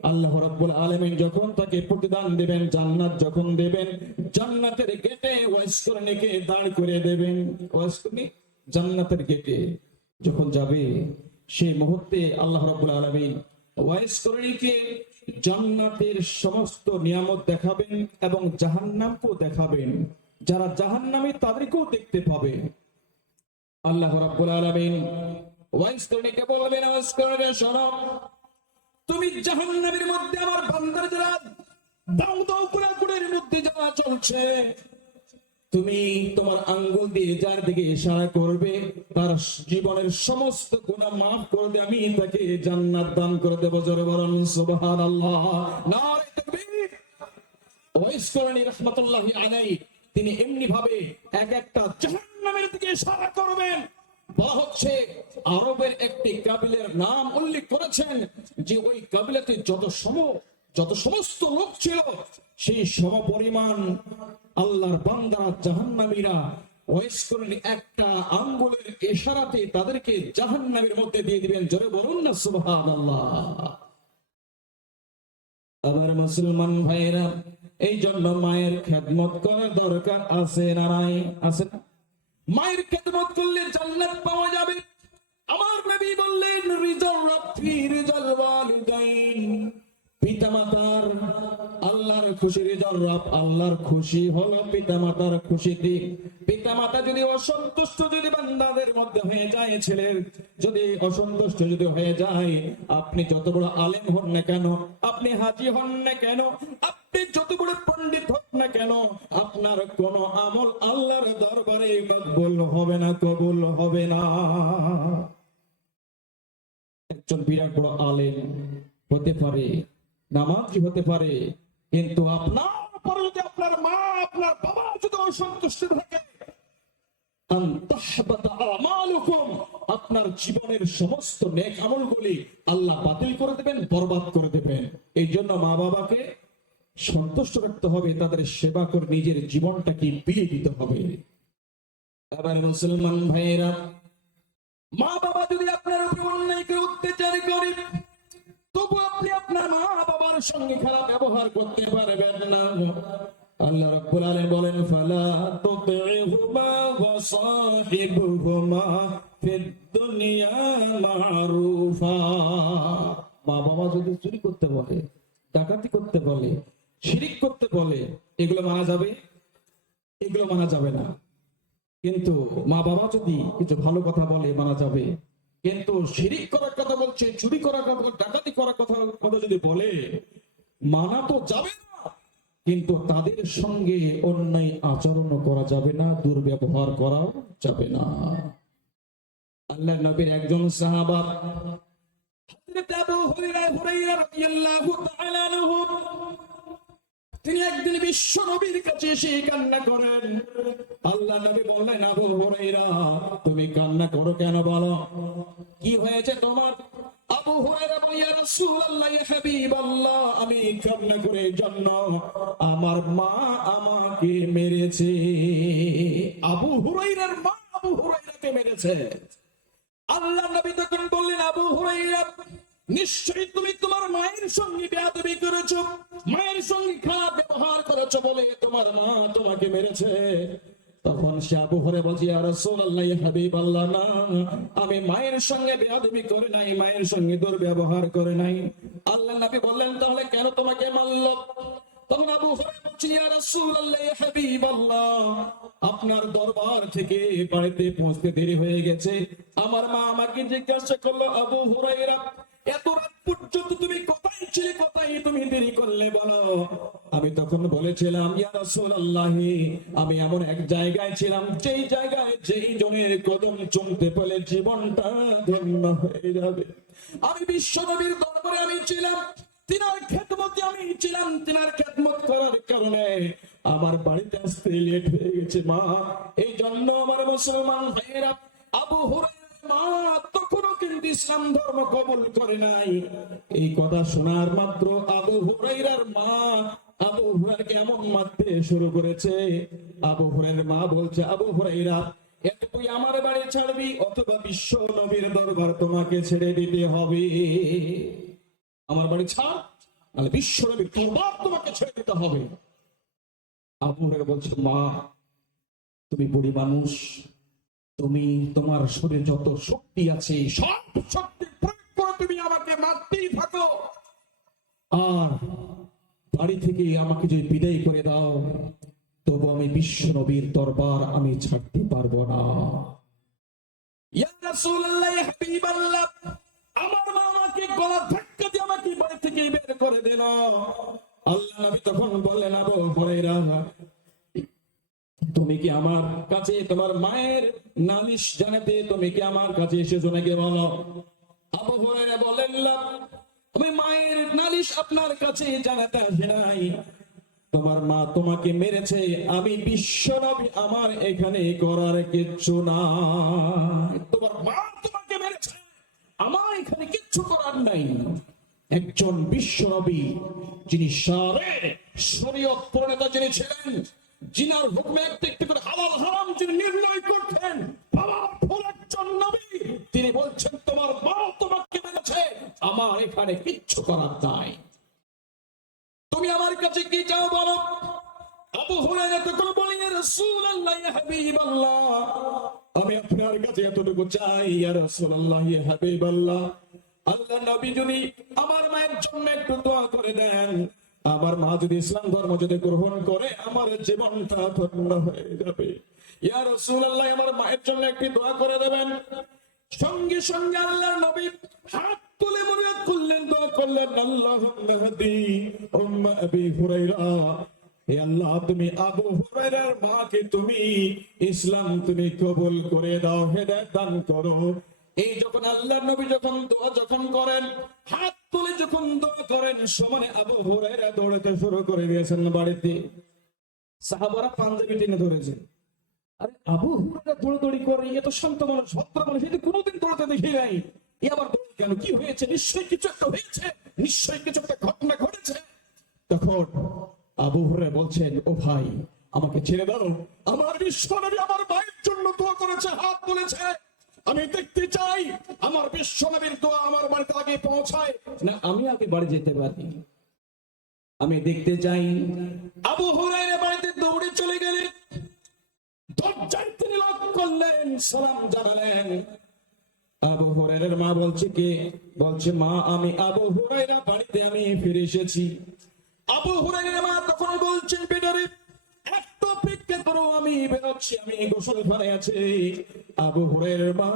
আল্লাহ রাব্বুল আলামিন যখন তাকে প্রতিদান দিবেন, জান্নাত যখন দেবেন, জান্নাতের গেটে ওয়াইস করণীকে দাঁড় করে দেবেন। ওয়াইস করণী জান্নাতের গেটে যখন যাবে, সেই মুহূর্তে আল্লাহ রাব্বুল আলামিন ওয়াইস করণীকে জান্নাতের সমস্ত নিয়ামত দেখাবেন এবং জাহান্নামকেও দেখাবেন। যারা জাহান্নামী তাদেরকেও দেখতে পাবে। আল্লাহ রাব্বুল আলামিন ওয়াইস করণীকে বলবেন, ওয়াইস করণী শোনো, তুমি জাহান্নামের মধ্যে আমার বান্দার যারা দাউ দাউ করে আগুনের মধ্যে যাওয়া চলছে, তুমি তোমার আঙ্গুল দিয়ে যার দিকে ইশারা করবে তার জীবনের সমস্ত গুনাহ মাফ করে দিয়ে আমি তাকে জান্নাত দান করে দেব। জোরে বলুন সুবহানাল্লাহ, নারে তাকবীর। ওয়াইস করণী রাহমাতুল্লাহি আলাইহি তিনি এমনি ভাবে এক একটা জাহান্নামের দিকে ইশারা করবেন। বলা হচ্ছে আরবের একটি কাবিলের নাম উল্লেখ করেছেন যে ওই কাবিলাতে যত সমস্ত লোক ছিল সেই সমপরিমাণ আল্লাহর বান্দারা জাহান্নামীরা ওয়াইস করণী একটা আঙ্গুলের ইশারাতে তাদেরকে জাহান্নামের মধ্যে দিয়ে দিবেন। জোরে বলুন না সুবহানাল্লাহ। আবার মুসলমান ভাইরা, এই জন্য মায়ের খেদমত করার দরকার আছে না নাই? আছে না? মায়ের খেদমত করলে জান্নাত পাওয়া যাবে। আমার নবী বললেন, রিজাল রাব্বি রিজাল ওয়ালিদাইন, পিতামাতার আল্লাহর খুশি, রিজাল রাব আল্লাহর খুশি হলো পিতামাতার খুশিতে। পিতামাতা যদি অসন্তুষ্ট যদি বান্দাদের মধ্যে হয়ে যায়, ছেলের যদি অসন্তুষ্ট যদি হয়ে যায়, আপনি যত বড় আলেম হন না কেন, আপনি হাজী হন না কেন, আপনি যত বড় পণ্ডিত হন না কেন, আপনার কোন আমল আল্লাহর দরবারে মকবুল হবে না, কবুল হবে না। একজন বিরাট বড় আলেম হতে পারে, নামাজি হতে পারে, কিন্তু আপনার পরে যদি আপনার মা আপনার বাবা যদি অসন্তুষ্ট থাকে, আপনার জীবনের সমস্ত নেক আমলগুলি আল্লাহ বাতিল করে দেবেন, বরবাদ করে দেবেন। এই জন্য মা বাবাকে সন্তুষ্ট রাখতে হবে, তাদের সেবা করে নিজের জীবনটাকে বিয়ে দিতে হবে। এবার মুসলমান ভাইয়েরা, মা বাবা যদি আপনার উপর অন্যায় করে অত্যাচার করে, তবু আপনি আপনার মা বাবার সঙ্গে খারাপ ব্যবহার করতে পারবেন না। আল্লাহ রাব্বুল আলামিন বলেন, ফালা তুতি'হুমা ওয়া সাহিবহুমা ফিদ দুনিয়া মারুফা। মা বাবা যদি চুরি করতে বলে, ডাকাতি করতে বলে, শিরিক করতে বলে, এগুলো মানা যাবে? এগুলো মানা যাবে না। কিন্তু মা বাবা যদি কিছু ভালো কথা বলে মানা যাবে। কিন্তু শিরিক করার কথা বলছে, চুরি করার কথা, ডাকাতি করার কথা যদি বলে, মানা তো যাবে না, কিন্তু তাদের সঙ্গে অন্যায় আচরণ করা যাবে না, দুর্ব্যবহার করাও যাবে না। আল্লাহর নবীর একজন সাহাবা হযরত আবু হুরায়রা রাদিয়াল্লাহু তাআলা আনহু, তিনি একদিন বিশ্ব নবীর কাছে এসে কান্না করেন। আল্লাহ নবী বললেন, আবু হুরায়রা তুমি কান্না করো কেন, বলো কি হয়েছে তোমার? আবু হুরায়রা বলে, ইয়া রাসূলুল্লাহ, ইয়া হাবিবাল্লাহ, আমি কান্না করে জন্য আমার মা আমাকে মেরেছে। আবু হুরায়রার মা আবু হুরায়রাকে মেরেছে। আল্লাহ নবী তখন বললেন, আবু হুরায়রা নিশ্চয়ই তুমি তোমার মায়ের সঙ্গে বেয়াদবি করেছো, মায়ের সঙ্গে খারাপ ব্যবহার করেছো বলে তোমার মা তোমাকে মেরেছে। তখন সে আবু হুরায়রা বলছে, ইয়া রাসূলুল্লাহ, ইয়া হাবিবাল্লাহ, না, আমি মায়ের সঙ্গে বেয়াদবি করে নাই, মায়ের সঙ্গে দুর্ব্যবহার করে নাই। আল্লাহ নবী বললেন, তাহলে কেন তোমাকে মারল? তখন আবু হুরায়রা বলছে, ইয়া রাসূলুল্লাহ, ইয়া হাবিবাল্লাহ, আপনার দরবার থেকে বাড়িতে পৌঁছতে দেরি হয়ে গেছে। আমার মা আমাকে জিজ্ঞাসা করলো, আবু হুরায়রা, এত রাত পর্যন্ত তুমি কোথায় ছিলে, কোথায় তুমি দেরি করলে বলো? আমি তখন বলেছিলাম, ইয়া রাসূলুল্লাহ, আমি এমন এক জায়গায় ছিলাম, যেই জায়গায় যেই জনের কদম চুমতে পেলে জীবনটা ধন্য হয়ে যাবে। আমি বিশ্ব নবীর দরবারে আমি ছিলাম, তিনার খেদমতে আমি ছিলাম, তিনার খেদমত করার কারণে আমার বাড়িতে আসতে লেট হয়ে গেছে মা। এই জন্য আমার মুসলমান ভাইয়েরা, আবু হুরায়রা মা তখনও কিন্তু ইসলাম ধর্ম কবুল করে নাই। এই কথা শোনার মাত্র আবু হুরায়রার মা আবু হুরায়রাকে এমন মারতে শুরু করেছে। আবু হুরায়রার মা বলছে, আবু হুরায়রা, এত তুই আমার বাড়ি ছাড়বি অথবা বিশ্ব নবীর দরবার তোমাকে ছেড়ে দিতে হবে। আমার বাড়ি ছাড়, নাহলে বিশ্ব নবীর দরবার তোমাকে ছেড়ে দিতে হবে। আবু হুরায়রা বলছে, মা তুমি বুড়ি মানুষ, তুমি তোমার শরীরে যত শক্তি আছে সব শক্তি প্রয়োগ করে তুমি আমাকে মারতেই থাকো, আর বাড়ি থেকে আমাকে যদি বিদায় করে দাও তবু আমি বিশ্ব নবীর দরবার আমি ছাড়তে পারবো না। ইয়া রাসূলুল্লাহ, ইয়া হাবিবাল্লাহ, আমার মা আমাকে গলা ধাক্কা দিয়ে আমাকে বাড়ি থেকে বের করে দিল। আল্লাহ নবী তখন বললেন, আবু হুরায়রা, তুমি কি আমার কাছে তোমার মায়ের নালিশ জানাতে তুমি কি আমার কাছে এসেছো নাকি বলো? আবু হুরায়রা বললেন, না, আমি মায়ের নালিশ আপনার কাছে জানাতে আসি নাই। তোমার মা তোমাকে মেরেছে, আমি বিশ্ব নবী, আমার এখানে করার কিচ্ছু নাই। তোমার মা তোমাকে মেরেছে, আমার এখানে কিচ্ছু করার নাই। একজন বিশ্ব নবী যিনি সারে শরীয়ত প্রণেতা যিনি ছিলেন, জিনার হুকমে একটি একটি করে হালাল হারাম যিনি নির্ণয় করতেন, পাওয়ারফুল একজন নবী, তিনি বলছেন তোমার মা তোমাকে মেরেছে, আমার এখানে কিচ্ছু করার নাই। তুমি আমার কাছে কি চাও বলো? আবু হুরায়রা তখন বলেন, ইয়া রাসূলুল্লাহ, ইয়া হাবিবাল্লাহ, আমি আপনার কাছে এতটুকু চাই, ইয়া রাসূলুল্লাহ, ইয়া হাবিবাল্লাহ, আল্লাহ নবী যদি আমার মায়ের জন্য একটু দোয়া করে দেন, আমার মা যদি ইসলাম ধর্ম যদি গ্রহণ করে আমার জীবনটা ধন্য হয়ে যাবে। ইয়া রাসূলুল্লাহ, আমার মায়ের জন্য একটু দোয়া করে দেবেন। সঙ্গে সঙ্গে আল্লাহর নবী হাত তুলে মুনাজাত করলেন, দোয়া করলেন, আল্লাহুম্মা হাদি উম্মা আবি হুরায়রা, হে আল্লাহ তুমি আবু হুরায়রার মাকে তুমি ইসলাম তুমি কবুল করে দাও, হেদায়েত দান করো। এই যখন আল্লাহর নবী যখন দোয়া যখন করেন, হাত তুলে যখন দোয়া করেন, সমানে আবু হুরায়রা দৌড়াতে শুরু করে দিয়েছেন বাড়িতে। সাহাবারা পাঞ্জাবি টেনে ধরেছে। আরে আবু হুরায়রা দৌড়াদৌড়ি করে, এ তো শান্ত মানুষ, ভদ্র মানুষ, এটি কোনোদিন দৌড়াতে দেখি নাই, এ আবার দৌড়ে কেন? কি হয়েছে? নিশ্চয়ই কিছু একটা হয়েছে, নিশ্চয়ই কিছু একটা ঘটনা ঘটেছে। তখন আবু হুরায়রা বলছেন, ও ভাই, আমাকে ছেড়ে দাও, আমার বিশ্বনবী আমার মায়ের জন্য দোয়া করেছে, হাত তুলেছে, আমি দেখতে চাই আমার বিশ্বনবীর দোয়া আমার বাড়িতে আগে পৌঁছায় না আমি আগে বাড়ি যেতে পারি, আমি দেখতে চাই। আবু হুরায়রা বাড়িতে দৌড়ে চলে গেলেন, দরজায় তিনি লক করলেন, সালাম জানালেন। আবু হুরায়রার মা বলছে, কে? বলছে, মা আমি আবু হুরায়রা, বাড়িতে আমি ফিরে এসেছি। আবু হুরায়রার মা তখন বলছেন, বেটারে একটু অপেক্ষা করো, আমি বেরোচ্ছি, আমি গোসলখানায় আছি। আবু হুরায়রার মা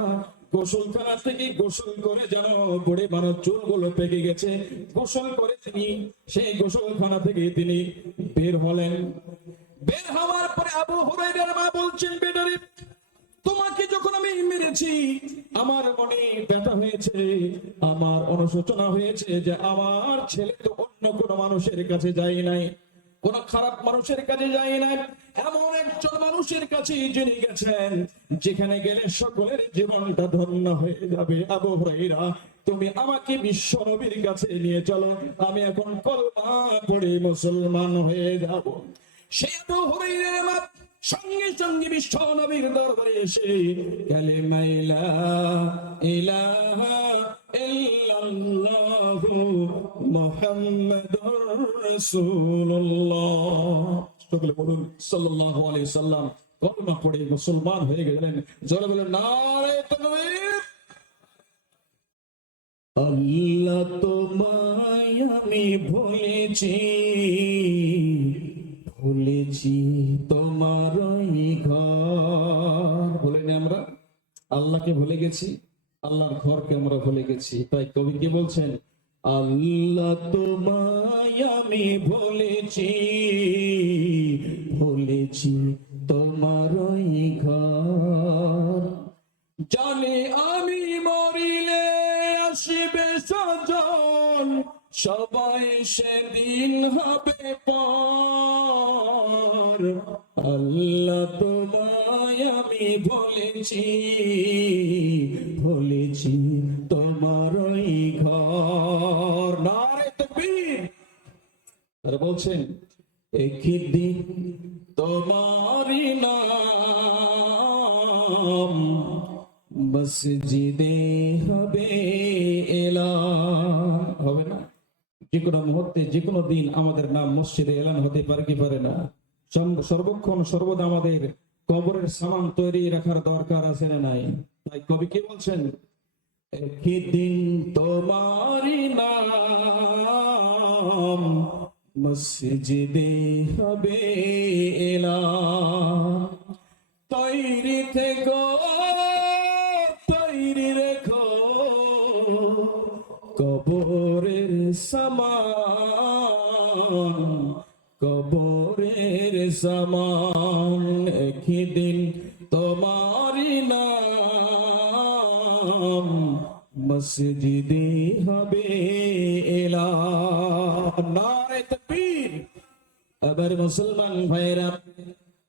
গোসলখানা থেকে গোসল করে যেন বুড়ে মানুষ চুলগুলো পেকে গেছে, গোসল করে তিনি সেই গোসলখানা থেকে তিনি বের হলেন। বের হওয়ার পরে আবু হুরায়রার মা বলছেন, বেটারে তোমাকে যখন আমি মেরেছি আমার মনে ব্যথা হয়েছে, আমার অনুশোচনা হয়েছে যে আমার ছেলে তো অন্য কোনো মানুষের কাছে যায় নাই, কোন খারাপ মানুষের কাছে যায় নাই, এমন একজন মানুষের কাছে যিনি গেছেন যেখানে গেলে সকলের জীবনটা ধন্য হয়ে যাবে। আবু হুরায়রা তুমি আমাকে বিশ্ব নবীর কাছে নিয়ে চলো, আমি এখন কলমা পড়ে মুসলমান হয়ে যাব। সেই আবু হুরায়রার মা সঙ্গে সঙ্গে বিশ্ব নবীর দরবারে এসে কালেমা লা ইলাহা ইল্লাল্লাহু মুহাম্মাদুর রাসূলুল্লাহ সকলে বলুন সাল্লাল্লাহু আলাইহি সাল্লাম, কলমা পড়ে মুসলমান হয়ে গেলেন। জোরে বলেন নারে তাকবীর। আল্লাহ তোমায় আমি ভুলেছি, ভুলেছি তোমার ঘর। বলিনি আমরা আল্লাহকে ভুলে গেছি, আল্লাহর ঘরকে আমরা ভুলে গেছি। তাই কবি কি বলছেন, আল্লাহ তোমায় আমি ভুলেছি, ভুলেছি তোমার ঘর, জানি আমি মরিলে আসিবে স্বজন, সবাই সেদিন হবে পর। আল্লাহ তোমায় আমি ভুলেছি, ভুলেছি তোমার ঘর। নারে তাকবীর। তারা বলছেন, একদিন তোমারই নাম মসজিদে হবে এলান, হবে না? যে কোনো মুহূর্তে যে কোনো দিন আমাদের নাম মসজিদে এলান হতে পারে কি পারে না? সর্বক্ষণ সর্বদা আমাদের কবরের সামান তৈরি রাখার দরকার আছে না নাই? তাই কবি কি বলছেন, একদিন তোমারি নাম মসজিদে হবে এলাম, তৈরি থেকো তৈরি রেখো কবরের সামান, কবরের সামান। একদিন তোমারি নাম মসজিদে হবে এলান। নারে তাকবীর। আবার মুসলমান ভাইরা,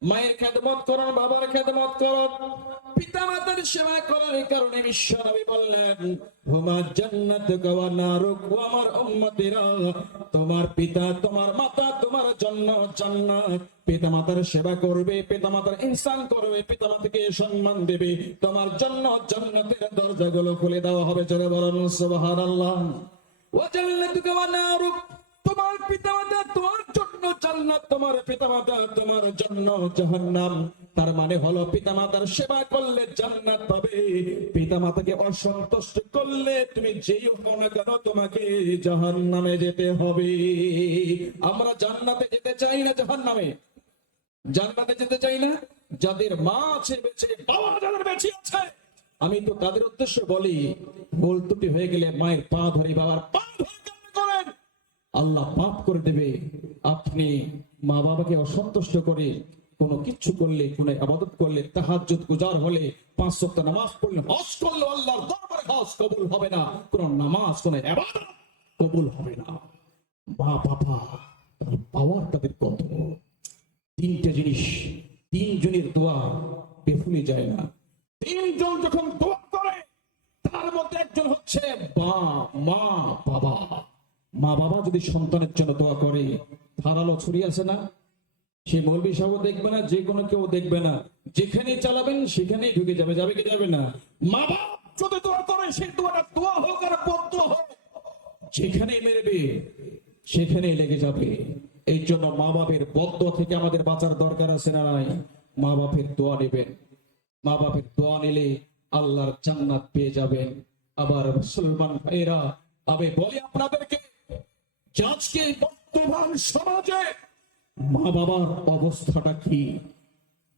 মায়ের খেদমত করুন, বাবার খেদমত করুন, পিতা মাতার সেবা করার কারণে বিশ্ব নবী বললেন, হুমা জান্নাতুকা ওয়া নারুক। ও আমার উম্মতেরা, তোমার পিতা তোমার মাতা তোমার জন্য জান্নাত। পিতা মাতার সেবা করবে, পিতা মাতার ইহসান করবে, পিতা মাতাকে সম্মান দেবে, তোমার জন্য জান্নাতের দরজাগুলো খুলে দেওয়া হবে। জোরে বলুন সুবহানাল্লাহ। ওয়া জান্নাতুকা ওয়া নারুক, তোমার পিতামাতা তোমার জন্য জান্নাত, তোমার পিতামাতা তোমার জন্য জাহান্নাম। তার মানে হলো পিতামাতার সেবা করলে জান্নাত পাবে, পিতামাতাকে অসন্তুষ্ট করলে তুমি যেই হও না কেন তোমাকে জাহান্নামে যেতে হবে। আমরা জান্নাতে যেতে চাই না জাহান্নামে? জান্নাতে যেতে চাই না? যাদের মা আছে বেঁচে, বাবা যাদের বেঁচে আছে, আমি তো তাদের উদ্দেশ্যে বলি, ভুল ত্রুটি হয়ে গেলে মায়ের পা ধরে, বাবার পা ধরে কান্না করেন, আল্লাহ মাফ করে দেবে। আপনি মা বাবাকে অসন্তুষ্ট করে কোনো কিছু করলে, কোনো ইবাদত করলে, তাহাজ্জুদ গুজার হলে, 5 ওয়াক্ত নামাজ পড়লে, হজ করলে, আল্লাহর দরবারে হজ কবুল হবে না, কোন নামাজ, কোন ইবাদত কবুল হবে না। মা বাবা পাওয়ার তাদের কত। তিনটা জিনিস, তিনজনের দোয়া বেফুলে যায় না। তিনজন যখন দোয়া করে, তার মধ্যে একজন হচ্ছে মা বাবা। মা বাবা যদি সন্তানের জন্য দোয়া করে, ধারালো ছুরি আছে না, সে মৌলবি সাহেব দেখবে না, যে কোনো কেউ দেখবে না, যেখানে চালাবেন সেখানেই ঢুকে যাবে। যাবে কি যাবে না? মা বাপ যদি দোয়া করে, সেই দোয়াটা দোয়া হোক আর বদদোয়া হোক, যেখানেই মেরবে সেখানেই লেগে যাবে। এই জন্য মা বাপের বদদোয়া থেকে আমাদের বাঁচার দরকার আছে না নাই? মা বাপের দোয়া নেবেন, মা বাপের দোয়া নিলে আল্লাহর জান্নাত পেয়ে যাবেন। আবার মুসলমান ভাইরা, আমি বলি আপনাদেরকে, আজকে বর্তমান সমাজে মা বাবার অবস্থাটা কি,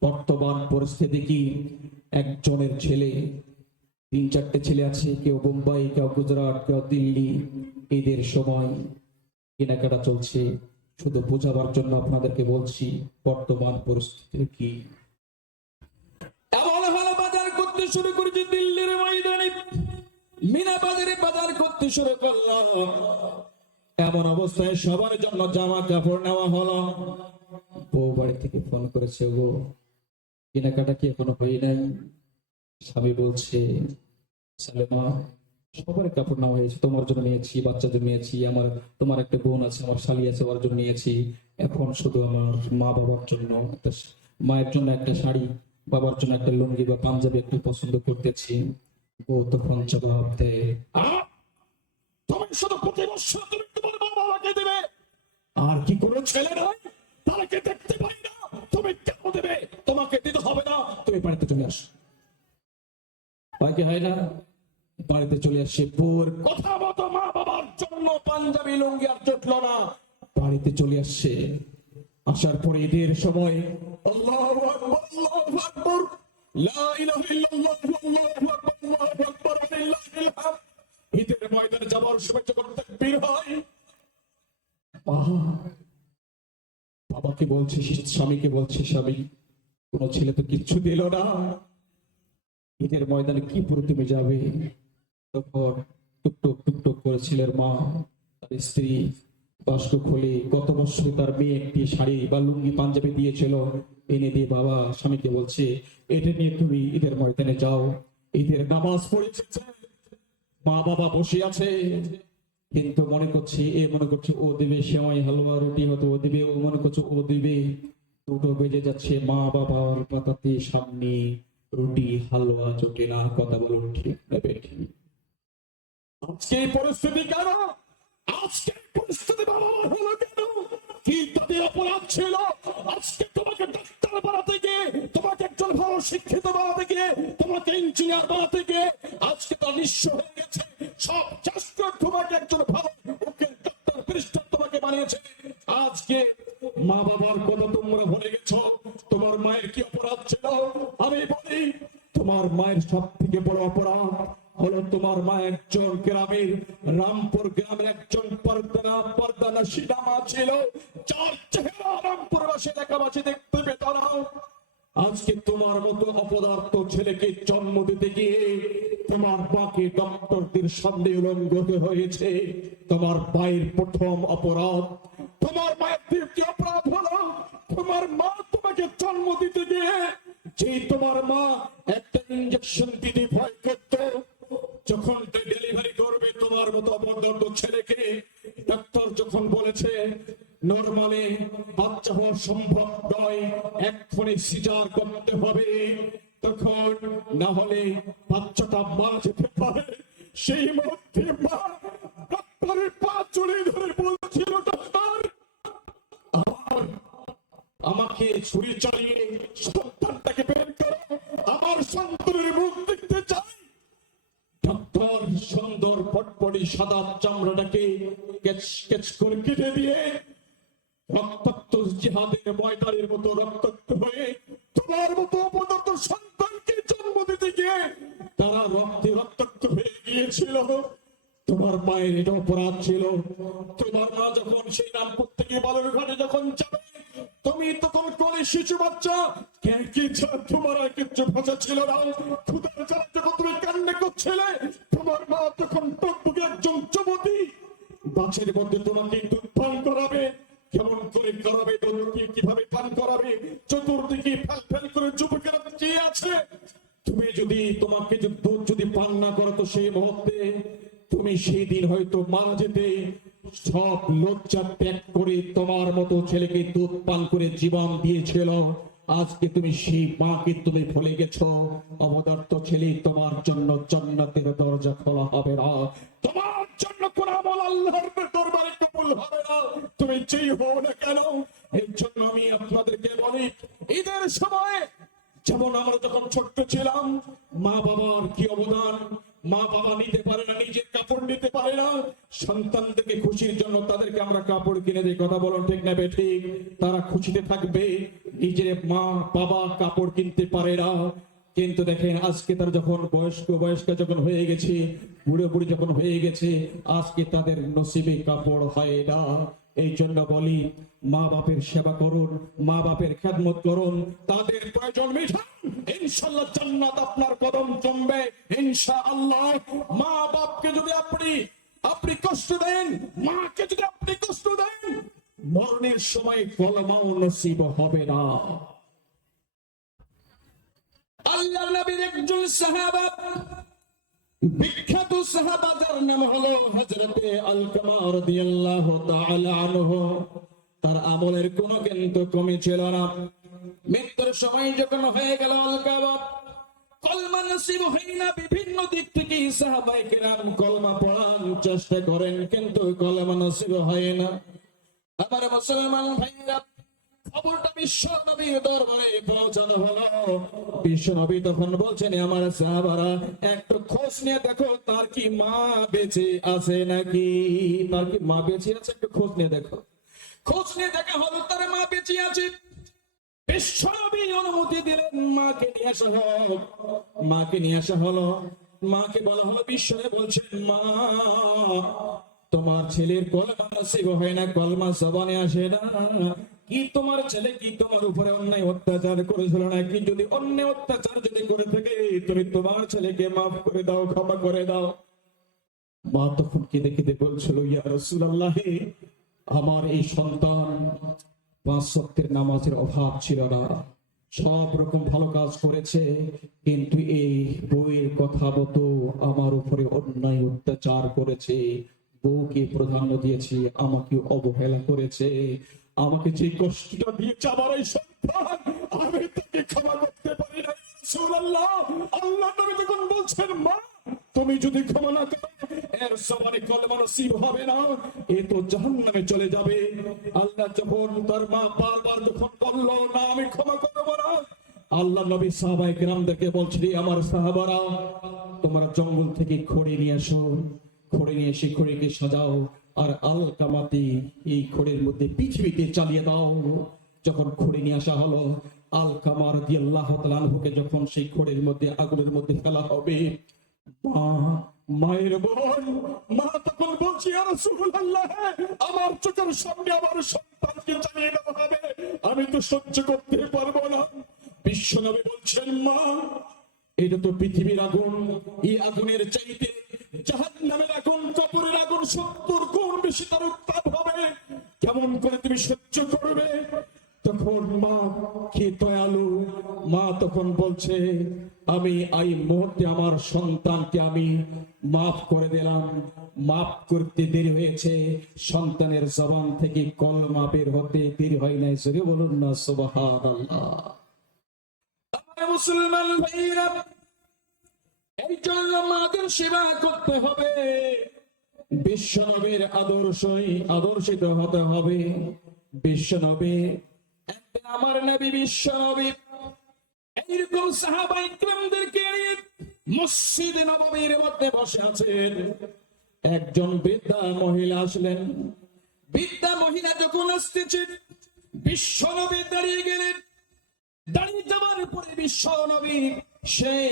বর্তমান পরিস্থিতি কি? একজনের ছেলে, 3-4টে ছেলে আছে, কেউ বোম্বাই, কেউ গুজরাট, কেউ দিল্লি। ঈদের সময় কেনাকাটা চলছে। শুধু বোঝাবার জন্য আপনাদেরকে বলছি বর্তমান পরিস্থিতি কি। এমন হলো বাজার করতে শুরু করেছে দিল্লির ময়দানে, মিনা বাজারে বাজার করতে শুরু করলাম। এমন অবস্থায় সবার জন্য জামা কাপড় নেওয়া হলো। বউ বাড়ি থেকে ফোন করেছে, গো কেনাকাটা কি এখনো হয়ে নাই? স্বামী বলছে, সালেমা সবার কাপড় নেওয়া হয়েছে, তোমার জন্য নিয়েছি, বাচ্চাদের নিয়েছি, আমার তোমার একটা বোন আছে, আমার শালি আছে, ওর জন্য নিয়েছি। এখন শুধু আমার মা বাবার জন্য একটা, মায়ের জন্য একটা শাড়ি, বাবার জন্য একটা লুঙ্গি বা পাঞ্জাবি একটু পছন্দ করতেছি। বউ তখন জবাব দেয়, তুমি শুধু প্রতি বছর তুমি তোমার মা বাবাকে দেবে, আর কি কোনো ছেলে নয় তাকে দেখতে পাই না, তুমি কেন দেবে? তোমাকে দিতে হবে না, তুমি বাড়িতে চলে আসো। বাকি হয় না? বাড়িতে চলে আসে, বউর কথা মতো মা বাবার জন্য পাঞ্জাবি লুঙ্গি আর জুটলো না, বাড়িতে চলে আসছে। আসার পরে ঈদের সময় আল্লাহু আকবার, আল্লাহু আকবার, লা ইলাহা ইল্লাল্লাহ, আল্লাহু আকবার, আল্লাহু আকবার, লিল্লাহিল হামদ। ঈদের ময়দানে যাবার সময় যখন তাকবীর হয়, বাবাকে বলছে, স্বামীকে বলছে, স্বামী কোন ছেলে তো কিচ্ছু দিল না, ঈদের ময়দানে কি পরে তুমি যাবে? তখন টুকটুক টুকটুক করে ছেলের মা তার স্ত্রী বাস্ক খুলে গত বছর তার মেয়ে একটি শাড়ি বা লুঙ্গি পাঞ্জাবি দিয়েছিল, এনে দিয়ে বাবা স্বামীকে বলছে, এটা নিয়ে তুমি ঈদের ময়দানে যাও। ঈদের নামাজ পড়ে এসেছে, মা বাবা বসে আছে, কিন্তু মনে করছি, এ মনে করছে ও দিবে সেমাই হালুয়া রুটি, হয়তো ও দিবে, ও মনে করছে ও দিবে। দুটো বেজে যাচ্ছে, মা বাবার পাতাতে সামনে রুটি হালুয়া জোটে না। কথা বলুন ঠিক নেবে ঠিক? আজকে এই পরিস্থিতি কেন? আজকে পরিস্থিতি বাবা হলো কেন? কি তাদের অপরাধ ছিল? আজকে তোমাকে ডাক্তার বানাতে গিয়ে, তোমাকে একজন ভালো শিক্ষিত বানাতে গিয়ে, তোমাকে ইঞ্জিনিয়ার বানাতে গিয়ে আজকে তা নিঃস্ব হয়ে গেছে। সব শাস্ত্র তোমাকে একজন ভালো উকিল, ডাক্তার, ব্যারিস্টার তোমাকে বানিয়েছে। আজকে মা বাবার কথা তোমরা ভুলে গেছো। তোমার মায়ের কি অপরাধ ছিল? আমি বলি, তোমার মায়ের সব থেকে বড় অপরাধ হলো তোমার মা একজন গ্রামের, রামপুর গ্রামের একজন পর্দানা সিনেমা ছিল, যার চেহারা রামপুরবাসী এলাকাবাসী দেখতে পেত না। আজকে তোমার মতো অপদার্থ ছেলেকে জন্ম দিতে গিয়ে তোমার মাকে ডক্টরদের সামনে উলঙ্গ হতে হয়েছে। তোমার মায়ের প্রথম অপরাধ। তোমার মায়ের দ্বিতীয় অপরাধ হলো তোমার মা তোমাকে জন্ম দিতে গিয়ে, যে তোমার মা একটা ইঞ্জেকশন দিতে ভয় করত, যখন ডেলিভারি করবে তোমার মতো অপদার্থ ছেলেকে, ডাক্তার যখন বলেছে নরমালে বাচ্চা হওয়া সম্ভব নয়, এক্ষুনি সিজার করতে হবে, তখন না হলে বাচ্চাটা মারা যেতে পারে, সেই মুহূর্তে মা ডাক্তারের পা জড়িয়ে ধরে বলছিল, ডাক্তার আমাকে ছুরি চালিয়ে সন্তানটাকে বের করো, আমার সন্তানের মুখ দেখতে চাই। ডাক্তার সুন্দর পটপটি সাদা চামড়াটাকে কেচ করে কেটে দিয়ে রক্তাক্ত জিহাদের ময়দানের মতো রক্তাক্ত হয়ে তোমার মতো অপদার্থ সন্তানকে জন্ম দিতে গিয়ে তারা রক্তে রক্তাক্ত হয়ে গিয়েছিল। তোমার মায়ের এটা অপরাধ ছিল। তোমার মা যখন সেই রামপুর থেকে বালুর ঘাটে যখন যাবে, তুমি তখন কোন শিশু বাচ্চা, কি তোমার আর কিছু ভাষা ছিল না। ক্ষুধার জ্বালা যখন তুমি কান্না করছিলে, তোমার মা তখন টকবুকে একজন যুবতী গাছের মধ্যে তোমাকে দুধ পান করাবে। কেমন করে করাবে দুধ, কিভাবে পান করাবে, চতুর্দিকে ফেল ফেল করে যুবকেরা কি আছে। তুমি যদি তোমাকে দুধ যদি পান না করো, তো সেই মুহূর্তে তুমি সেই দিন হয়তো মারা যেতে। সব লজ্জা ত্যাগ করে তোমার মতো ছেলেকে দুধ পান করে জীবন দিয়েছিল। আজকে তুমি সেই মাকে তুমি ভুলে গেছো। অবদার্থ ছেলে, তোমার জন্য জান্নাতের দরজা খোলা হবে না, তোমার জন্য কোন আমল আল্লাহর দরবারে কবুল হবে না, তুমি যেই হও না কেন। এর জন্য আমি আপনাদেরকে বলি, ঈদের সময় যেমন আমরা যখন ছোট্ট ছিলাম, মা বাবার কি অবদান। মা বাবা নিতে পারে না, নিজের কাপড় নিতে পারে না, সন্তানদেরকে খুশির জন্য তাদেরকে আমরা কাপড় কিনে দিই। কথা বলুন ঠিক না ঠিক? তারা খুশিতে থাকবে, নিজের মা বাবা কাপড় কিনতে পারে না। কিন্তু দেখেন আজকে তারা যখন বয়স্ক যখন হয়ে গেছে, বুড়ো বুড়ি যখন হয়ে গেছে, আজকে তাদের নসিবে কাপড় হয় না। এই জন্য বলি, মা বাপের সেবা করুন, মা বাপের খেদমত করুন, তাদের প্রয়োজন মেটান, ইনশাআল্লাহ জান্নাত আপনার কদম জমবে ইনশাআল্লাহ। মা বাপকে যদি আপনি কষ্ট দেন, মাকে যদি আপনি কষ্ট দেন, মরণের সময় কলমাও নসিব হবে না। আল্লাহ নবীর একজন সাহাবা, বিখ্যাত সাহাবা, যার নাম হলো হযরতে আলকামা রাদিয়াল্লাহু তাআলা আনহু। তার আমলের কোনো কিন্তু কমি ছিল না। মৃত্যুর সময় যখন হয়ে গেল, আলকামা কলমা নসিব হয় না। বিভিন্ন দিক থেকে সাহাবায়ে কেরাম কলমা পড়ার চেষ্টা করেন, কিন্তু কলমা নসিব হয় না। আমার মুসলমান ভাইরা, খবরটা বিশ্ব নবীর দরবারে পৌঁছানো হলো। বিশ্ব নবী তখন বলছেন, আমার সাহাবারা একটু খোঁজ নিয়ে দেখো, তার কি মা বেঁচে আছে নাকি, তার কি মা বেঁচে আছে, একটু খোঁজ নিয়ে দেখো। খোঁজ নিয়ে দেখা হলো তার মা বেঁচে আছে। বিশ্ব নবী অনুমতি দিলেন, মাকে নিয়ে আসা হলো। মাকে নিয়ে আসা হলো, মাকে বলা হলো, বিশ্বরে বলছেন, মা তোমার ছেলের কলমা নসিব হয় না, কলমা জবানে আসে না। কি তোমার ছেলে কি তোমার উপরে অন্যায় অত্যাচার করেছিল নাকি? যদি অন্যায় অত্যাচার যদি করে থাকে, তুমি তোমার ছেলেকে মাফ করে দাও, ক্ষমা করে দাও। মা তখন কেঁদে কেঁদে বলছিল, ইয়া রাসূলুল্লাহ, আমার এই সন্তান 5 ওয়াক্তের নামাজের অভাব ছিল না, সব রকম ভালো কাজ করেছে, কিন্তু এই বউয়ের কথা মতো আমার উপরে অন্যায় অত্যাচার করেছে, বউকে প্রাধান্য দিয়েছে, আমাকে অবহেলা করেছে, আমাকে যে কষ্টটা দিয়েছে আমার এই সন্তান, আমি তাকে ক্ষমা করতে পারি না। রাসূলুল্লাহ, আল্লাহ নবী যখন বলছেন, মা তুমি যদি ক্ষমা না করো, এর সমানে কলমা নসিব হবে না, এ তো জাহান্নামে চলে যাবে। আল্লাহ যখন তার মা বারবার যখন বলল না আমি ক্ষমা করবো না, আল্লাহ নবী সাহাবায়ে কেরামদেরকে বলছিলেন, আমার সাহাবারা তোমরা জঙ্গল থেকে খড়ি নিয়ে আসো, খড়ি নিয়ে এসে খড়িকে সাজাও আর আলকামাতে এই খড়ের মধ্যে পৃথিবীতে চালিয়ে দাও। যখন খড়ি নিয়ে আসা হলো, আলকামা রাদিয়াল্লাহু তাআলা আনহুকে যখন সেই খড়ের মধ্যে আগুনের মধ্যে ফেলা হবে, মায়ের বোন মা তখন বলছি, ইয়া রাসূলুল্লাহ, আমার চোখের সামনে আমার সন্তানকে জ্বালিয়ে দেওয়া হবে, আমি তো সহ্য করতে পারবো না। বিশ্বনবী বলছেন, মা এটা তো পৃথিবীর আগুন, এই আগুনের চাইতে জাহান্নামের আগুন, কবরের আগুন 70 গুণ বেশি তার উত্তাপ হবে, কেমন করে তুমি সহ্য করবে? তখন মা কি দয়ালু, মা তখন বলছে, আমি এই মুহূর্তে আমার সন্তানকে আমি মাফ করে দিলাম। মাফ করতে দেরি হয়েছে, সন্তানের জবান থেকে কলমা বের হতে দেরি হয় নাই। জোরে বলুন না সুবহানাল্লাহ। আমার মুসলমান ভাইরা, এই জন্য মাদের সেবা করতে হবে, বিশ্বনবীর আদর্শিত হতে হবে। বিশ্বনবী, আমার নবী বিশ্বনবী এইরকম সাহাবায়ে কেরামদেরকে নিয়ে মসজিদে নববীর মধ্যে বসে আছেন। একজন বৃদ্ধা মহিলা আসলেন। বৃদ্ধা মহিলা যখন আসতেছেন, বিশ্বনবী দাঁড়িয়ে গেলেন। দাঁড়িয়ে যাওয়ার পরে বিশ্বনবী সেই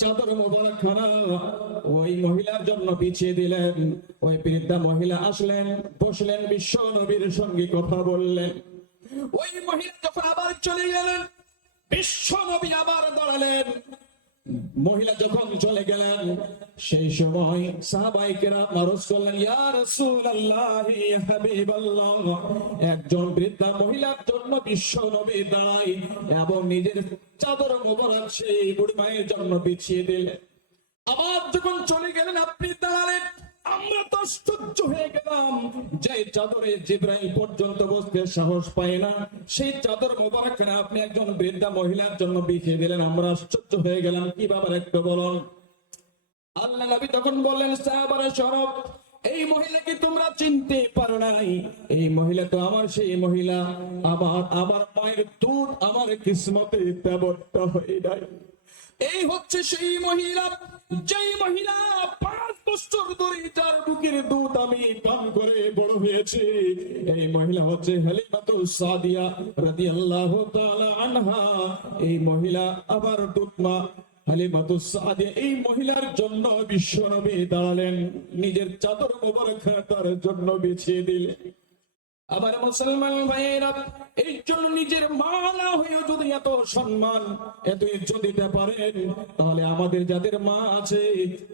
চাদর মোবারকখানা ওই মহিলার জন্য বিছিয়ে দিলেন। ওই বৃদ্ধা মহিলা আসলেন, বসলেন, বিশ্বনবীর সঙ্গে কথা বললেন। ওই মহিলা যখন আবার চলে গেলেন, বিশ্বনবী আবার দাঁড়ালেন। মহিলা যখন চলে গেলেন, সেই সময় সাহাবায়ে কেরাম আরজ করলেন, ইয়া রাসূলুল্লাহ, ইয়া হাবিবাল্লাহ। একজন বৃদ্ধা মহিলার জন্য বিশ্বনবী দাঁড়ায় এবং নিজের চাদর মোবারক সেই বুড়ি মায়ের জন্য বিছিয়ে দিলেন। আবার যখন চলে গেলেন, আপনি দাঁড়ালেন। আমরা তো আশ্চর্য হয়ে গেলাম, যে চাদরে জিবরাইল পর্যন্ত বসতে সাহস পায় না, সেই চাদর মোবারক আপনি একজন বৃদ্ধা মহিলার জন্য বিছিয়ে দিলেন। আমরা আশ্চর্য হয়ে গেলাম, কি ব্যাপার একটু বলুন। আল্লাহ নবী তখন বললেন, সাহাবারা শরফ, এই মহিলাকে তোমরা চিনতে পারো নাই, এই মহিলা তো আমার সেই মহিলা, আমার মায়ের দুধ আমার কিসমতে তেমনটা হয়ে নাই। এই হচ্ছে সেই মহিলা, যেই মহিলা 5 বছর ধরে তার বুকের দুধ আমি পান করে বড় হয়েছে। এই মহিলা হচ্ছে হালিমাতুস সাদিয়া রাদিয়াল্লাহু তাআলা আনহা। এই মহিলা আবার দুধ মা হালিমাতুস সাদিয়া, এই মহিলার জন্য বিশ্বনবী দাঁড়ালেন, নিজের চাদর মোবারক তার জন্য বিছিয়ে দিলেন। আবার মুসলমান ভাইয়েরা, এই জন্য নিজের মা না হয়েও যদি এত সম্মান, এত ইজ্জত দিতে পারেন, তাহলে আমাদের যাদের মা আছে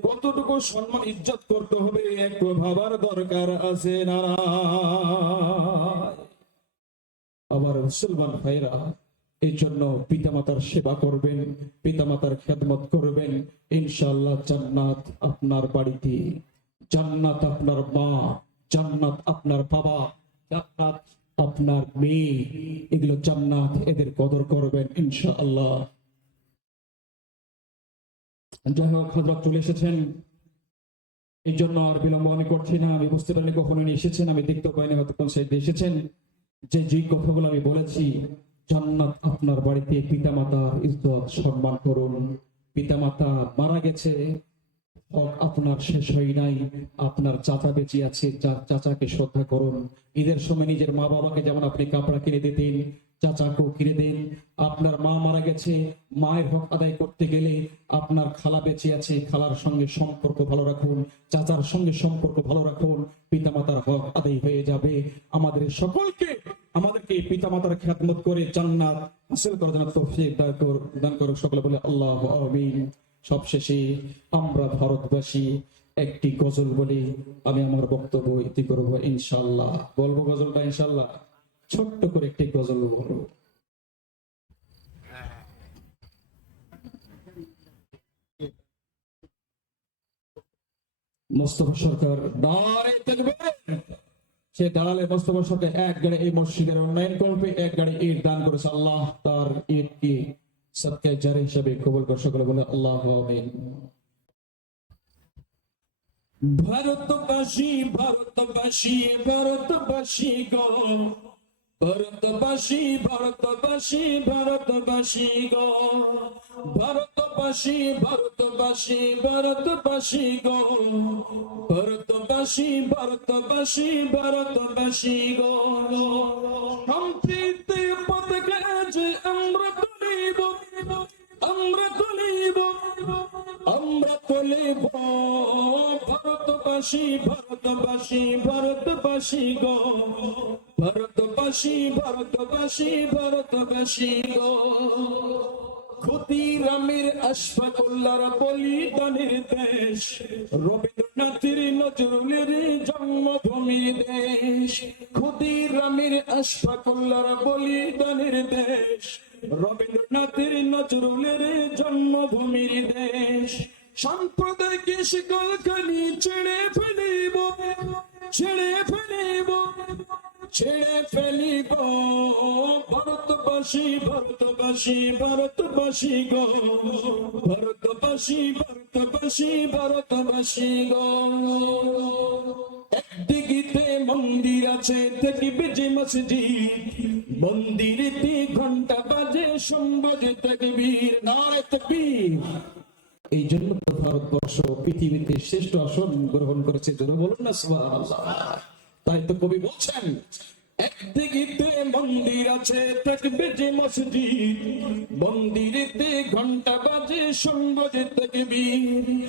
কতটুকু সম্মান ইজ্জত করতে হবে একটু ভাবার দরকার আছে না? আবার মুসলমান ভাইয়েরা, এই জন্য পিতামাতার সেবা করবেন, পিতামাতার খেদমত করবেন, ইনশাআল্লাহ জান্নাত আপনার বাড়িতে, জান্নাত আপনার মা, জান্নাত আপনার বাবা, জান্নাত আপনার মেয়ে, এগুলো জান্নাত, এদের কদর করবেন ইনশাআল্লাহ। যাই হোক, হযরত চলে এসেছেন, এই জন্য আর বিলম্ব আমি করছি না। আমি বুঝতে পারিনি কখন উনি এসেছেন, আমি দেখতে পাইনি কতক্ষণ সে এসেছেন। যে কথাগুলো আমি বলেছি, জান্নাত আপনার বাড়িতে, পিতামাতার ইজ্জত সম্মান করুন। পিতামাতা মারা গেছে, আপনার শেষ হয় নাই, আপনার চাচা বেঁচে আছে, চাচাকে শ্রদ্ধা করুন। ঈদের সময় নিজের মা বাবাকে যেমন আপনি কাপড় কিনে দিতেন, চাচাকেও কিনে দেন। আপনার মা মারা গেছে, মায়ের হক আদায় করতে গেলে আপনার খালা বেঁচে আছে, খালার সঙ্গে সম্পর্ক ভালো রাখুন, চাচার সঙ্গে সম্পর্ক ভালো রাখুন, পিতামাতার হক আদায় হয়ে যাবে। আমাদেরকে পিতামাতার খেদমত করে জান্নাত হাসিল করার জন্য তৌফিক দান করুন সকলে বলে আল্লাহু আমিন। সবশেষে আমরা ভারতবাসী একটি গজল বলি, আমি আমার বক্তব্য ইতি করব ইনশাআল্লাহ। বলবো গজলটা ইনশাআল্লাহ, ছোট্ট করে একটি গজল বলবো। মোস্তফা সরকার নারে তাকবীর, সে দাঁড়ালে মোস্তফা সরকার এক গাড়ি এই মসজিদের উন্নয়ন করবে, এক গাড়ি ইট দান করেছে। আল্লাহ তার ইটকে সদকায়ে জারি হিসেবে কবুল করে সকলে বলে আল্লাহু আমিন। ভারতবাসী ভারতবাসী ভারতবাসী গো, ভারতবাসী ভারতবাসী ভারতবাসী গো, ভারতবাসী ভারতবাসী ভারতবাসী গো, ভারতবাসী ভারতবাসী ভারতবাসী গো। সম্প্রীতির পতাকা যে আমরা তুলিব, আমরা তুলিব, আমরা তুলিব। ভারতবাসী ভারতবাসী ভারতবাসী গো, ভারতবাসী ভারতবাসী ভারতবাসী গো। ক্ষুদিরামের আশফাকুল্লাহর বলিদানের দেশ, রবীন্দ্রনাথের নজরুলের জন্মভূমির দেশ। ক্ষুদিরামের আশফাকুল্লাহর বলিদানের দেশ, রবীন্দ্রনাথের নজরুলের জন্মভূমির দেশ। সাম্প্রদায়িক শিকলখানি ছেড়ে ফেলিব, ছেড়ে ফেলিব, ছেড়ে ফেলিব। ভারতবাসী ভারতবাসী ভারতবাসী গো, ভারতবাসী ভারতবাসী ভারতবাসী গো। একদিকে মন্দির আছে, দেখবে যে মসজিদ, মন্দিরেতে ঘন্টা বাজে সম্বাদে তাকবীর, নারে তাকবীর। এই জন্য তো ভারতবর্ষ পৃথিবীতে শ্রেষ্ঠ আসন গ্রহণ করেছে, জোরে বলুন না সুবহানাল্লাহ। তাই তো কবি বলছেন, একদিকে মন্দির আছে, দেখবে যে মসজিদ, মন্দিরেতে ঘন্টা বাজে সম্বাদে তাকবীর।